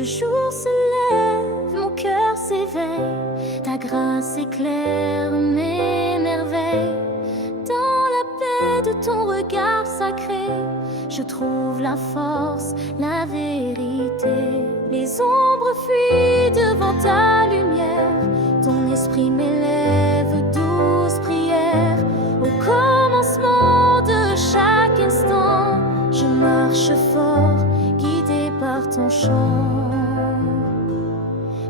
jour se lève, mon cœur s'éveille, ta grâce éclaire mes merveilles. Dans la paix de ton regard sacré, je trouve la force, la vérité. Les ombres fuient devant ta lumière, ton esprit m'élève, douce prière. Au commencement de chaque instant, je marche fort, guidé par ton chant.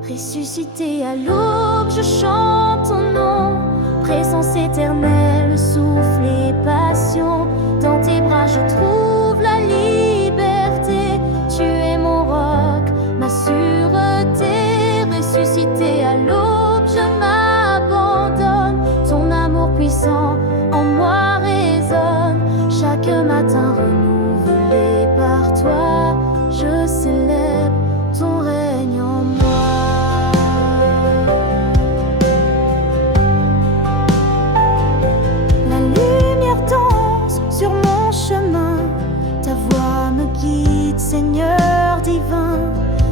Ressuscité à l'aube, je chante ton nom, présence éternelle, souffle et passion. Dans tes bras je trouve la liberté, tu es mon roc, ma sûreté. Ressuscité à l'aube, je m'abandonne, ton amour puissant en moi résonne. Chaque matin renouvelé par toi, je célèbre ton règne en moi. La lumière danse sur mon chemin, ta voix me guide, Seigneur divin.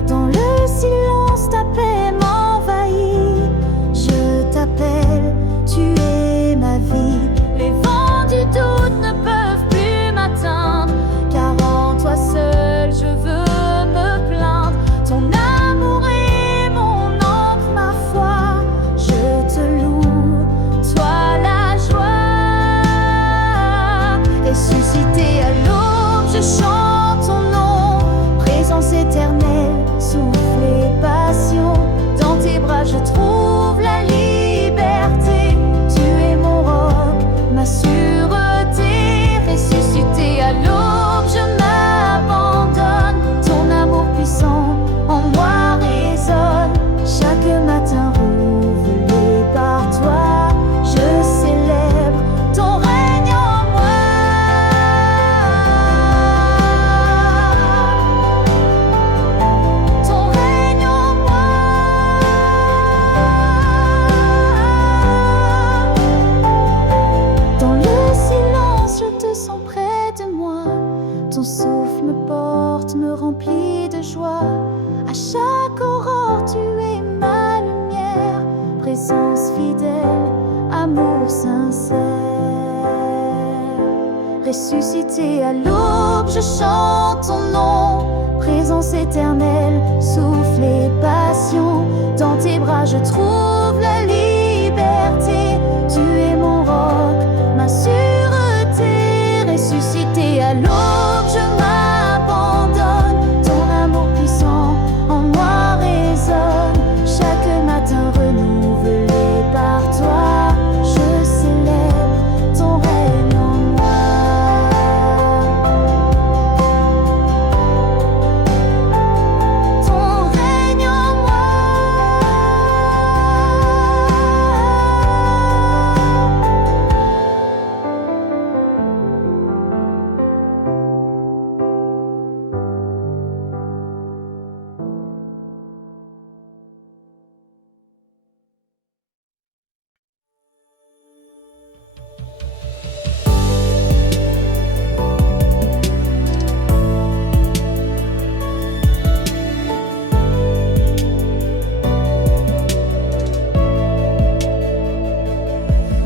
Dans le silence, ta paix m'envahit. Je t'appelle, tu es ma vie. Les vents du doute ne peuvent plus m'atteindre, car en toi seul je veux me plaindre. Ton amour est mon encre, ma foi, je te loue, toi la joie. Ressuscité à l'aube, je chante ton nom, présence éternelle, souffle et passion. Dans tes bras je trouve la liberté, tu es mon roc, ma sûreté. Ressuscité à l'aube, je m'abandonne, ton amour puissant en moi résonne. Chaque matin renouvelé par toi, je célèbre ton règne en moi. Ton règne en moi. Dans le silence, je te sens près de moi, ton souffle me porte, me remplit de joie. À chaque aurore, tu es ma lumière, présence fidèle, amour sincère. Ressuscité à l'aube, je chante ton nom, présence éternelle, souffle et passion. Dans tes bras je trouve la liberté, tu es mon roc, ma sûreté. Ressuscité à l'aube, je m'abandonne, ton amour puissant en moi résonne. Chaque matin renouvelé par toi, je célèbre ton règne en moi. Ton règne en moi.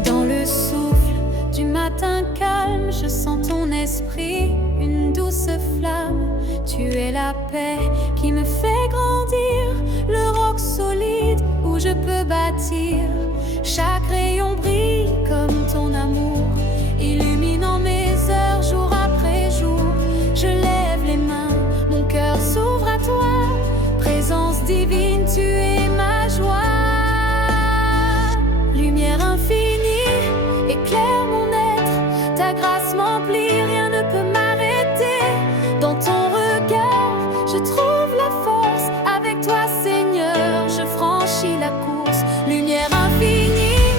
Dans le souffle du matin calme, je sens ton esprit, une douce flamme. Tu es la paix qui me fait grandir, le roc solide où je peux bâtir. Chaque rayon brille comme ton amour, illuminant mes heures jour après jour. Je lève les mains, mon cœur s'ouvre à toi, présence divine, tu es ma joie. Lumière infinie, éclaire mon être, ta grâce m'emplit, rien ne peut m'arrêter. Dans ton regard, je trouve la force, avec toi Seigneur, je franchis la course. Lumière infinie,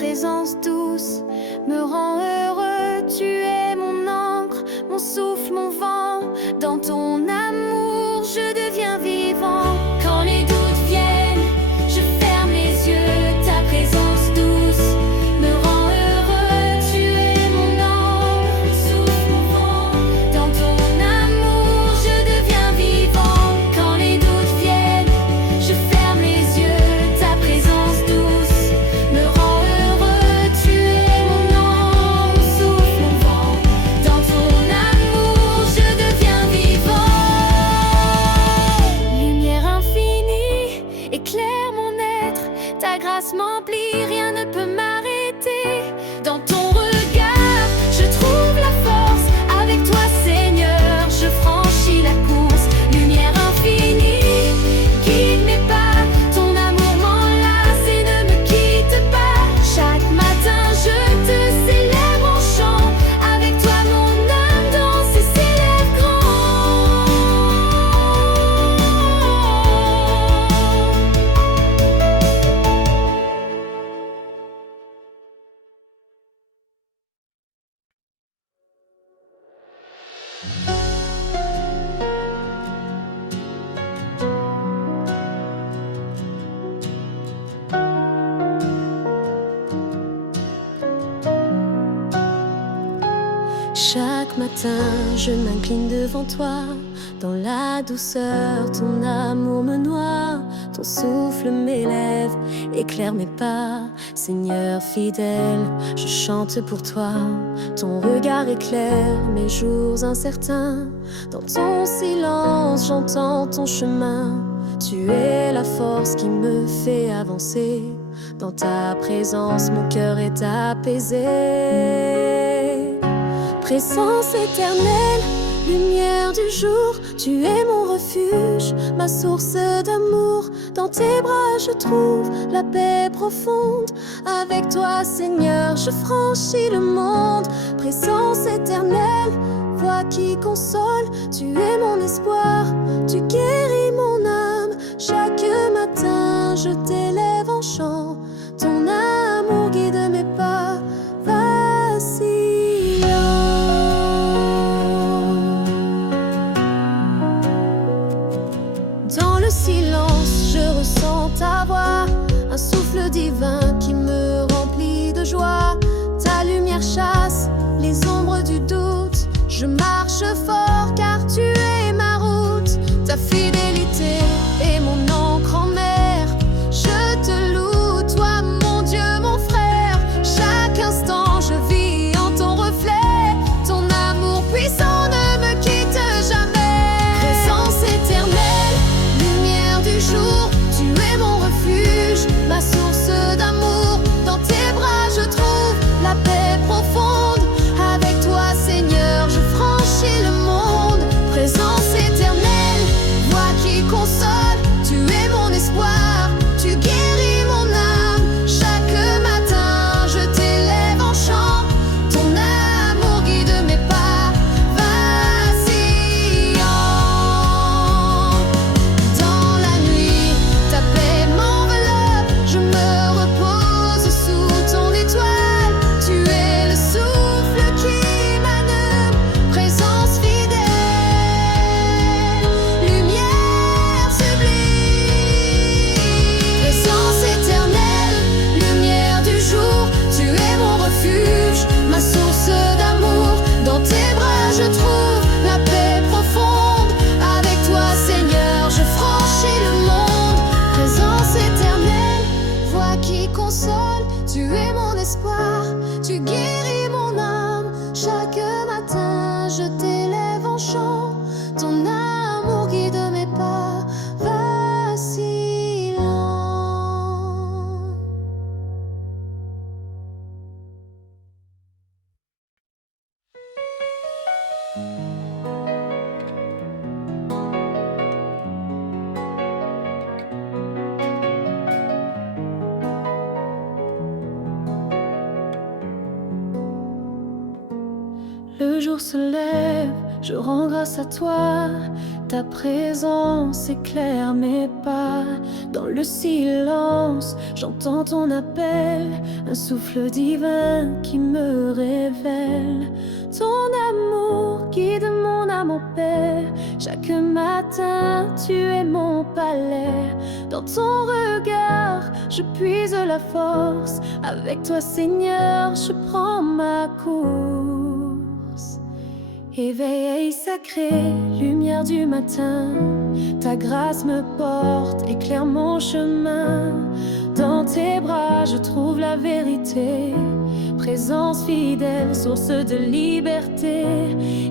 présence douce me rend heureux. Tu es mon encre, mon souffle, mon vent. Dans ton amour, je deviens vivant. Quand les doutes viennent, je ferme les yeux. Ta présence douce me rend heureux. Tu es mon encre, mon souffle, mon vent. Dans ton amour, je deviens vivant. Quand les doutes viennent, je ferme les yeux. Ta présence douce me rend heureux. Tu es mon encre, mon souffle, mon vent. Dans ton amour, je deviens vivant. Lumière infinie, éclaire mon être. Ta grâce m'emplit, rien ne peut m'arrêter. Dans ton regard, je trouve la force. Avec toi, Seigneur, je franchis la course. Lumière infinie, guide mes pas. Ton amour m'enlace et ne me quitte pas. Chaque matin, je te célèbre en chant. Avec toi, mon âme danse et s'élève grand. Chaque matin, je m'incline devant toi. Dans la douceur, ton amour me noie. Ton souffle m'élève, éclaire mes pas. Seigneur fidèle, je chante pour toi. Ton regard éclaire mes jours incertains. Dans ton silence, j'entends ton chemin. Tu es la force qui me fait avancer. Dans ta présence, mon cœur est apaisé. Présence éternelle, lumière du jour, tu es mon refuge, ma source d'amour. Dans tes bras je trouve la paix profonde. Avec toi Seigneur, je franchis le monde. Présence éternelle, voix qui console, tu es mon espoir, tu guéris mon âme. Chaque matin je t'élève en chant, ton amour guide mes pas vacillants. Dans le silence, je ressens ta voix, un souffle divin qui me remplit de joie. Ta lumière chasse les ombres du doute. Je marche fort car tu es ma route. Ta fidélité est mon encre en mer. Je te loue, toi mon Dieu, mon frère. Chaque instant je vis en ton reflet. Ton amour puissant ne me quitte jamais. Présence éternelle, lumière du jour, tu es mon refuge, ma source d'amour. Dans tes bras je trouve la paix profonde. Avec toi Seigneur, je franchis le monde. Présence éternelle, voix qui console, tu es mon espoir, tu guéris mon âme. Chaque matin je t'élève en chant, ton amour guide mes pas vacillants. Dans la nuit, ta paix m'enveloppe, je me repose sous ton étoile. Tu es le souffle qui m'anime, présence fidèle, lumière sublime. Présence éternelle, lumière du jour, tu es mon refuge, ma source d'amour. Dans tes bras je trouve la paix profonde. Avec toi Seigneur, je franchis le monde. Présence éternelle, voix qui console, tu es mon espoir, tu guéris mon âme. Chaque matin je t'élève en chant, ton amour guide mes pas vacillants. Le jour se lève, je rends grâce à toi. Ta présence éclaire mes pas. Dans le silence, j'entends ton appel, un souffle divin qui me révèle. Ton amour guide mon âme en paix. Chaque matin, tu es mon palais. Dans ton regard, je puise la force. Avec toi, Seigneur, je prends ma course. Éveil sacré, lumière du matin, ta grâce me porte, éclaire mon chemin. Dans tes bras, je trouve la vérité. Présence fidèle, source de liberté.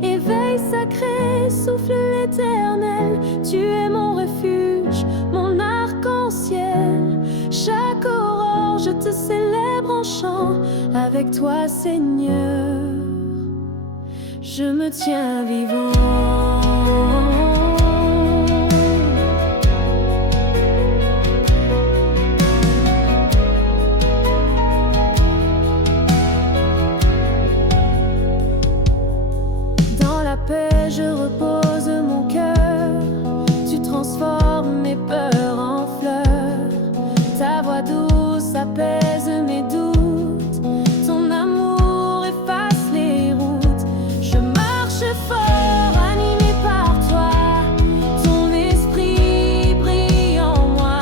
Éveil sacré, souffle éternel. Tu es mon refuge, mon arc-en-ciel. Chaque aurore, je te célèbre en chant. Avec toi, Seigneur, je me tiens vivant. Je repose mon cœur, tu transformes mes peurs en fleurs. Ta voix douce apaise mes doutes, ton amour efface les routes. Je marche fort, animé par toi, ton esprit brille en moi.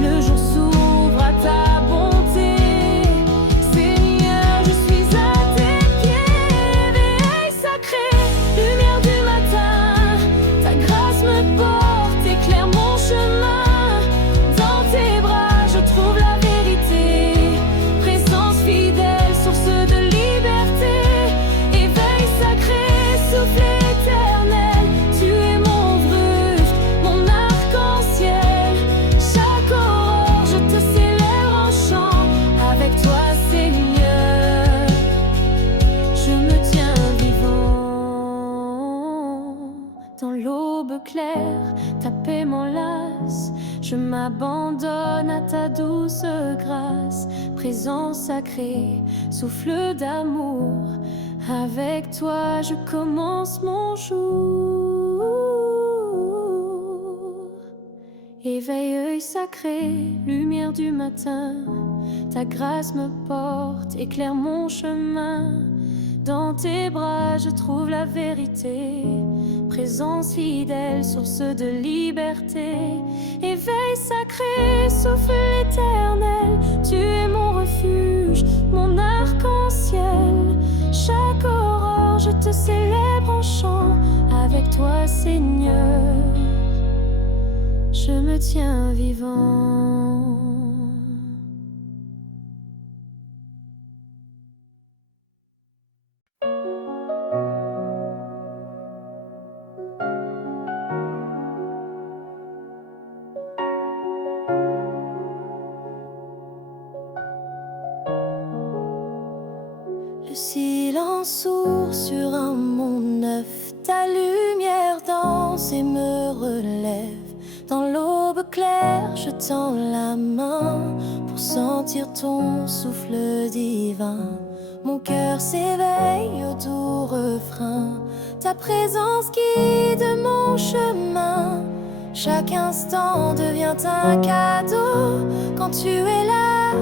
Le jour s'ouvre à ta bonté, Seigneur, je suis à tes pieds. Éveil sacré, lumière du matin, ta grâce me porte, éclaire mon chemin. Dans tes bras, je trouve la vérité. Présence fidèle, source de liberté. Éveil sacré, souffle éternel. Tu es mon refuge, mon arc-en-ciel. Chaque aurore, je te célèbre en chant. Avec toi, Seigneur, je me tiens vivant. Dans l'aube claire, ta paix m'enlace. Je m'abandonne à ta douce grâce. Présence sacrée, souffle d'amour. Avec toi, je commence mon jour. Éveil sacré, lumière du matin, ta grâce me porte, éclaire mon chemin. Dans tes bras, je trouve la vérité. Présence fidèle, source de liberté. Éveil sacré, souffle éternel. Tu es mon refuge, mon arc-en-ciel. Chaque aurore, je te célèbre en chant. Avec toi, Seigneur, je me tiens vivant. Le silence s'ouvre sur un monde neuf. Ta lumière danse et me relève. Dans l'aube claire, je tends la main pour sentir ton souffle divin. Mon cœur s'éveille au doux refrain. Ta présence guide mon chemin. Chaque instant devient un cadeau quand tu es là.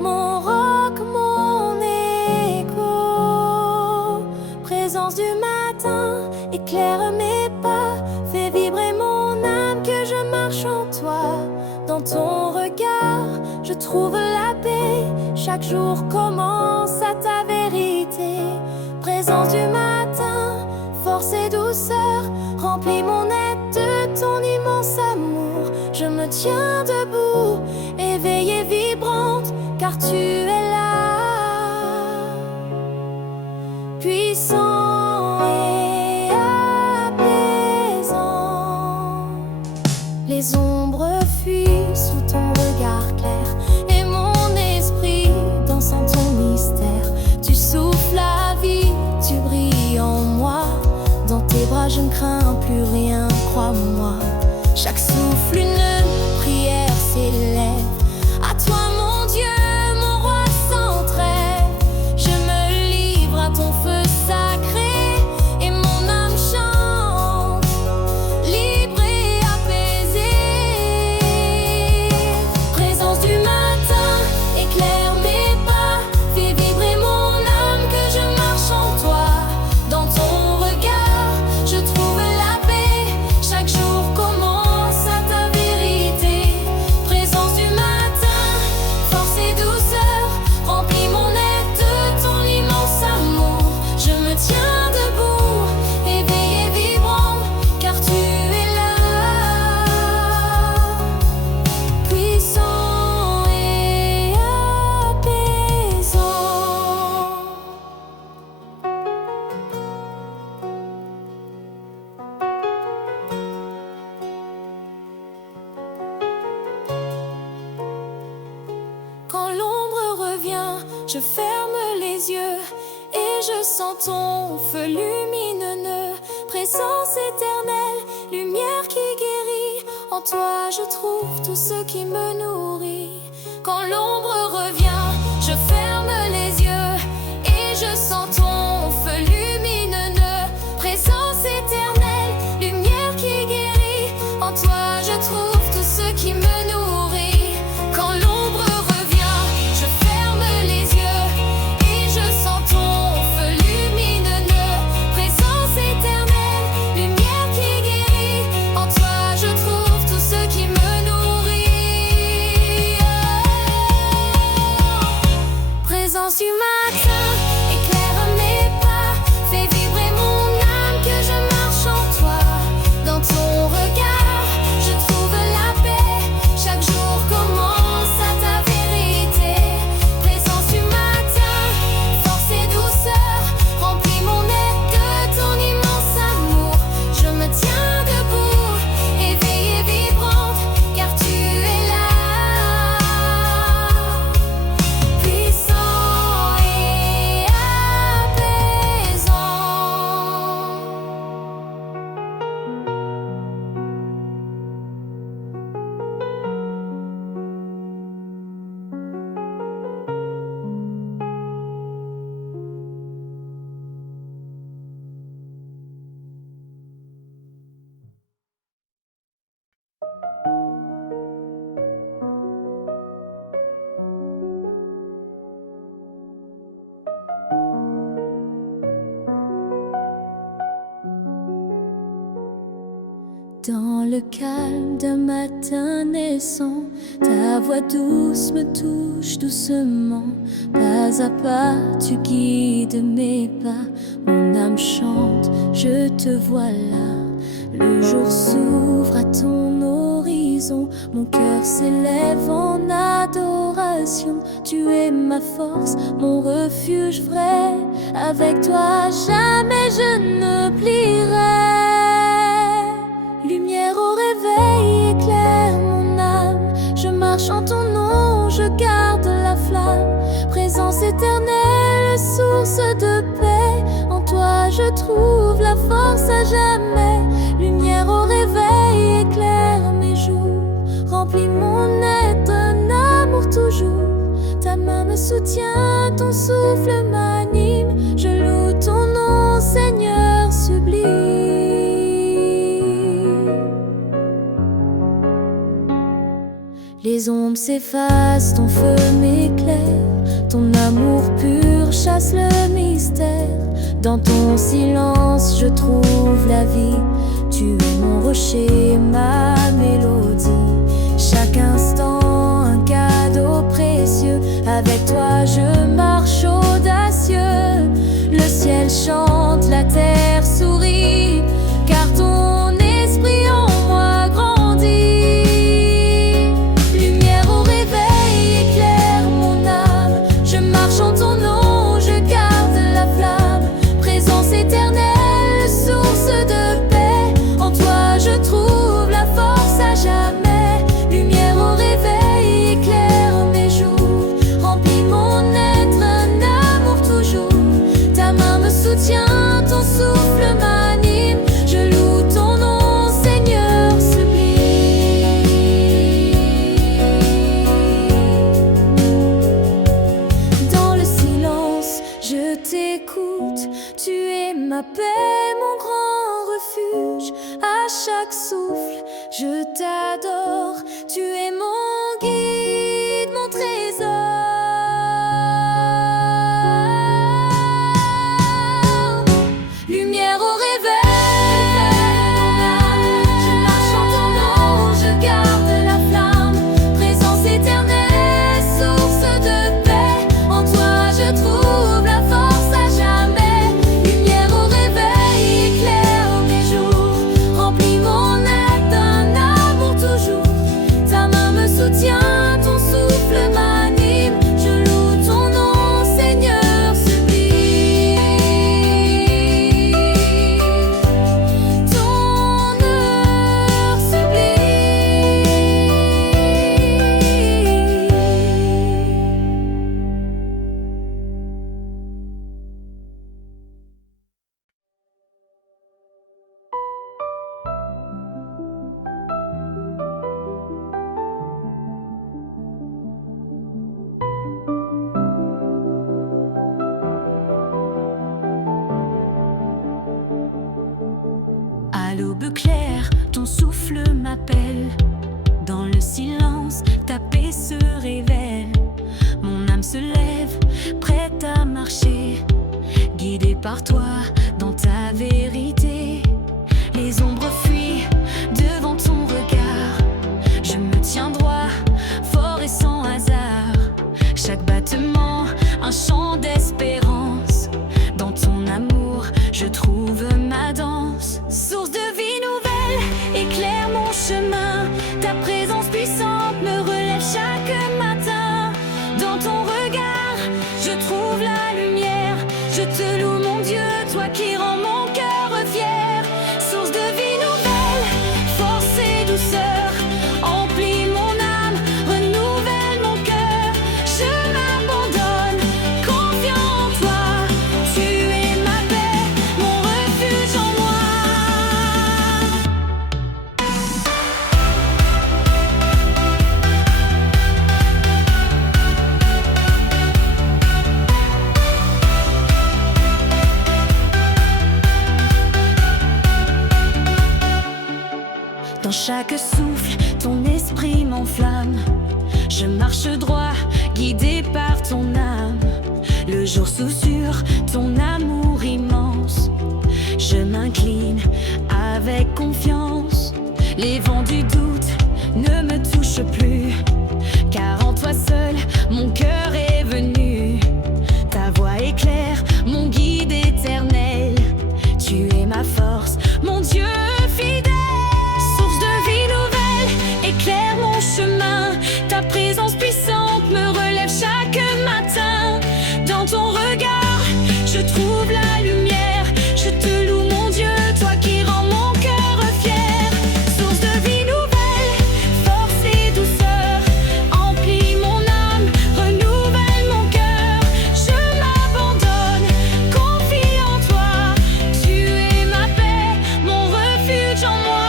Mon roc, mon écho. Présence du matin, éclaire mes pas. Fais vibrer mon âme que je marche en toi. Dans ton regard, je trouve la paix. Chaque jour commence à ta vérité. Présence du matin, force et douceur. Remplis mon être de ton immense amour. Je me tiens debout, éveillée et vibrante, car tu es là. Puissant et apaisant. Les ombres fuient sous ton regard clair. Et mon esprit danse en ton mystère. Tu souffles la vie, tu brilles en moi. Dans tes bras je ne crains plus rien, crois-moi. Chaque souffle une prière s'élève. À toi mon Dieu, mon roi sens ton feu lumineux, présence éternelle, lumière qui guérit. En toi je trouve tout ce qui me nourrit. Quand l'ombre revient, je ferme les yeux et je sens ton feu lumineux, présence éternelle, lumière qui guérit. En toi je trouve tout ce qui me nourrit. Quand l'ombre revient, je ferme les yeux et je sens ton feu lumineux, présence éternelle, lumière qui guérit. En toi je trouve tout ce qui me nourrit. Présence du matin, éclaire mes pas, fais vibrer mon âme, que je marche en toi. Dans ton regard, je trouve la paix, chaque jour commence à ta vérité. Présence du matin, force et douceur, remplis mon être de ton immense amour. Je me tiens debout, éveillée et vibrante, car tu es là. Puissant et apaisant. Dans le calme d'un matin naissant, ta voix douce me touche doucement. Pas à pas, tu guides mes pas. Mon âme chante, je te vois là. Le jour s'ouvre à ton horizon. Mon cœur s'élève en adoration. Tu es ma force, mon refuge vrai. Avec toi, jamais je ne plierai. Lumière au réveil, éclaire mon âme. Je marche en ton nom, je garde la flamme. Présence éternelle, source de paix. En toi je trouve la force à jamais. Lumière au réveil, éclaire mes jours. Remplis mon être d'un amour toujours. Ta main me soutient, ton souffle m'anime. Je loue ton nom, Seigneur sublime. Les ombres s'effacent, ton feu m'éclaire. Ton amour pur chasse le mystère. Dans ton silence je trouve la vie. Tu es mon rocher, ma mélodie. Chaque instant un cadeau précieux. Avec toi je marche audacieux. Le ciel chante, la terre sourit, car ton esprit en moi grandit. Lumière au réveil, éclaire mon âme. Je marche en ton nom, je garde la flamme. Présence éternelle, source de paix. En toi je trouve la force à jamais. Lumière au réveil, éclaire mes jours. Remplis mon être, un amour toujours. Ta main me soutient, ton souffle m'anime. Je loue ton nom, Seigneur sublime. Dans le silence, je t'écoute. Tu es ma paix, mon grand refuge. À chaque souffle, je t'adore. Tu es mon guide, mon trésor. Lumière au réveil, je marche en ton nom, je garde la flamme. Présence éternelle, source de paix. En toi je trouve la force à jamais. Lumière au réveil, éclaire mes jours. Remplis mon être d'un amour toujours. Ta main me soutient. Ton souffle m'appelle. Dans le silence, ta paix se révèle. Mon âme se lève, prête à marcher, guidée par toi dans ta vérité. Les ombres fuient devant ton regard. Je me tiens droit, fort et sans hasard. Chaque battement, un chant d'espérance. Dans ton amour, je trouve ma danse. Source de vie nouvelle, éclaire mon chemin. Ta présence puissante me relève chaque matin. Dans ton regard, je trouve la lumière. Je te loue mon Dieu, toi qui rends mon cœur fier. Source de vie nouvelle, force et douceur, emplis mon âme, renouvelle mon cœur. Je m'abandonne, confiant en toi. Tu es ma paix, mon refuge en moi. Dans chaque souffle, ton esprit m'enflamme. Je marche droit, guidé par ton âme. Le jour s'ouvre, ton amour immense. Je m'incline avec confiance. Les vents du doute ne me touchent plus, car en toi seul, mon cœur est venu. Ta voix éclaire, mon guide éternel. Tu es ma force, mon Dieu fidèle. Éclaire mon chemin, ta présence puissante me relève chaque matin. Dans ton regard, je trouve la lumière. Je te loue mon Dieu, toi qui rends mon cœur fier. Source de vie nouvelle, force et douceur, emplis mon âme, renouvelle mon cœur. Je m'abandonne, confie en toi. Tu es ma paix, mon refuge en moi.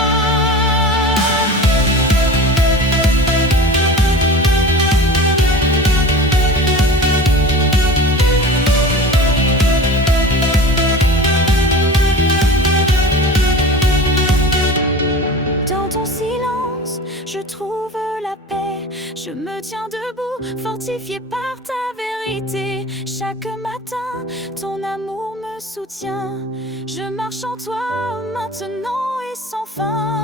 Je trouve la paix, je me tiens debout, fortifié par ta vérité. Chaque matin, ton amour me soutient. Je marche en toi maintenant et sans fin.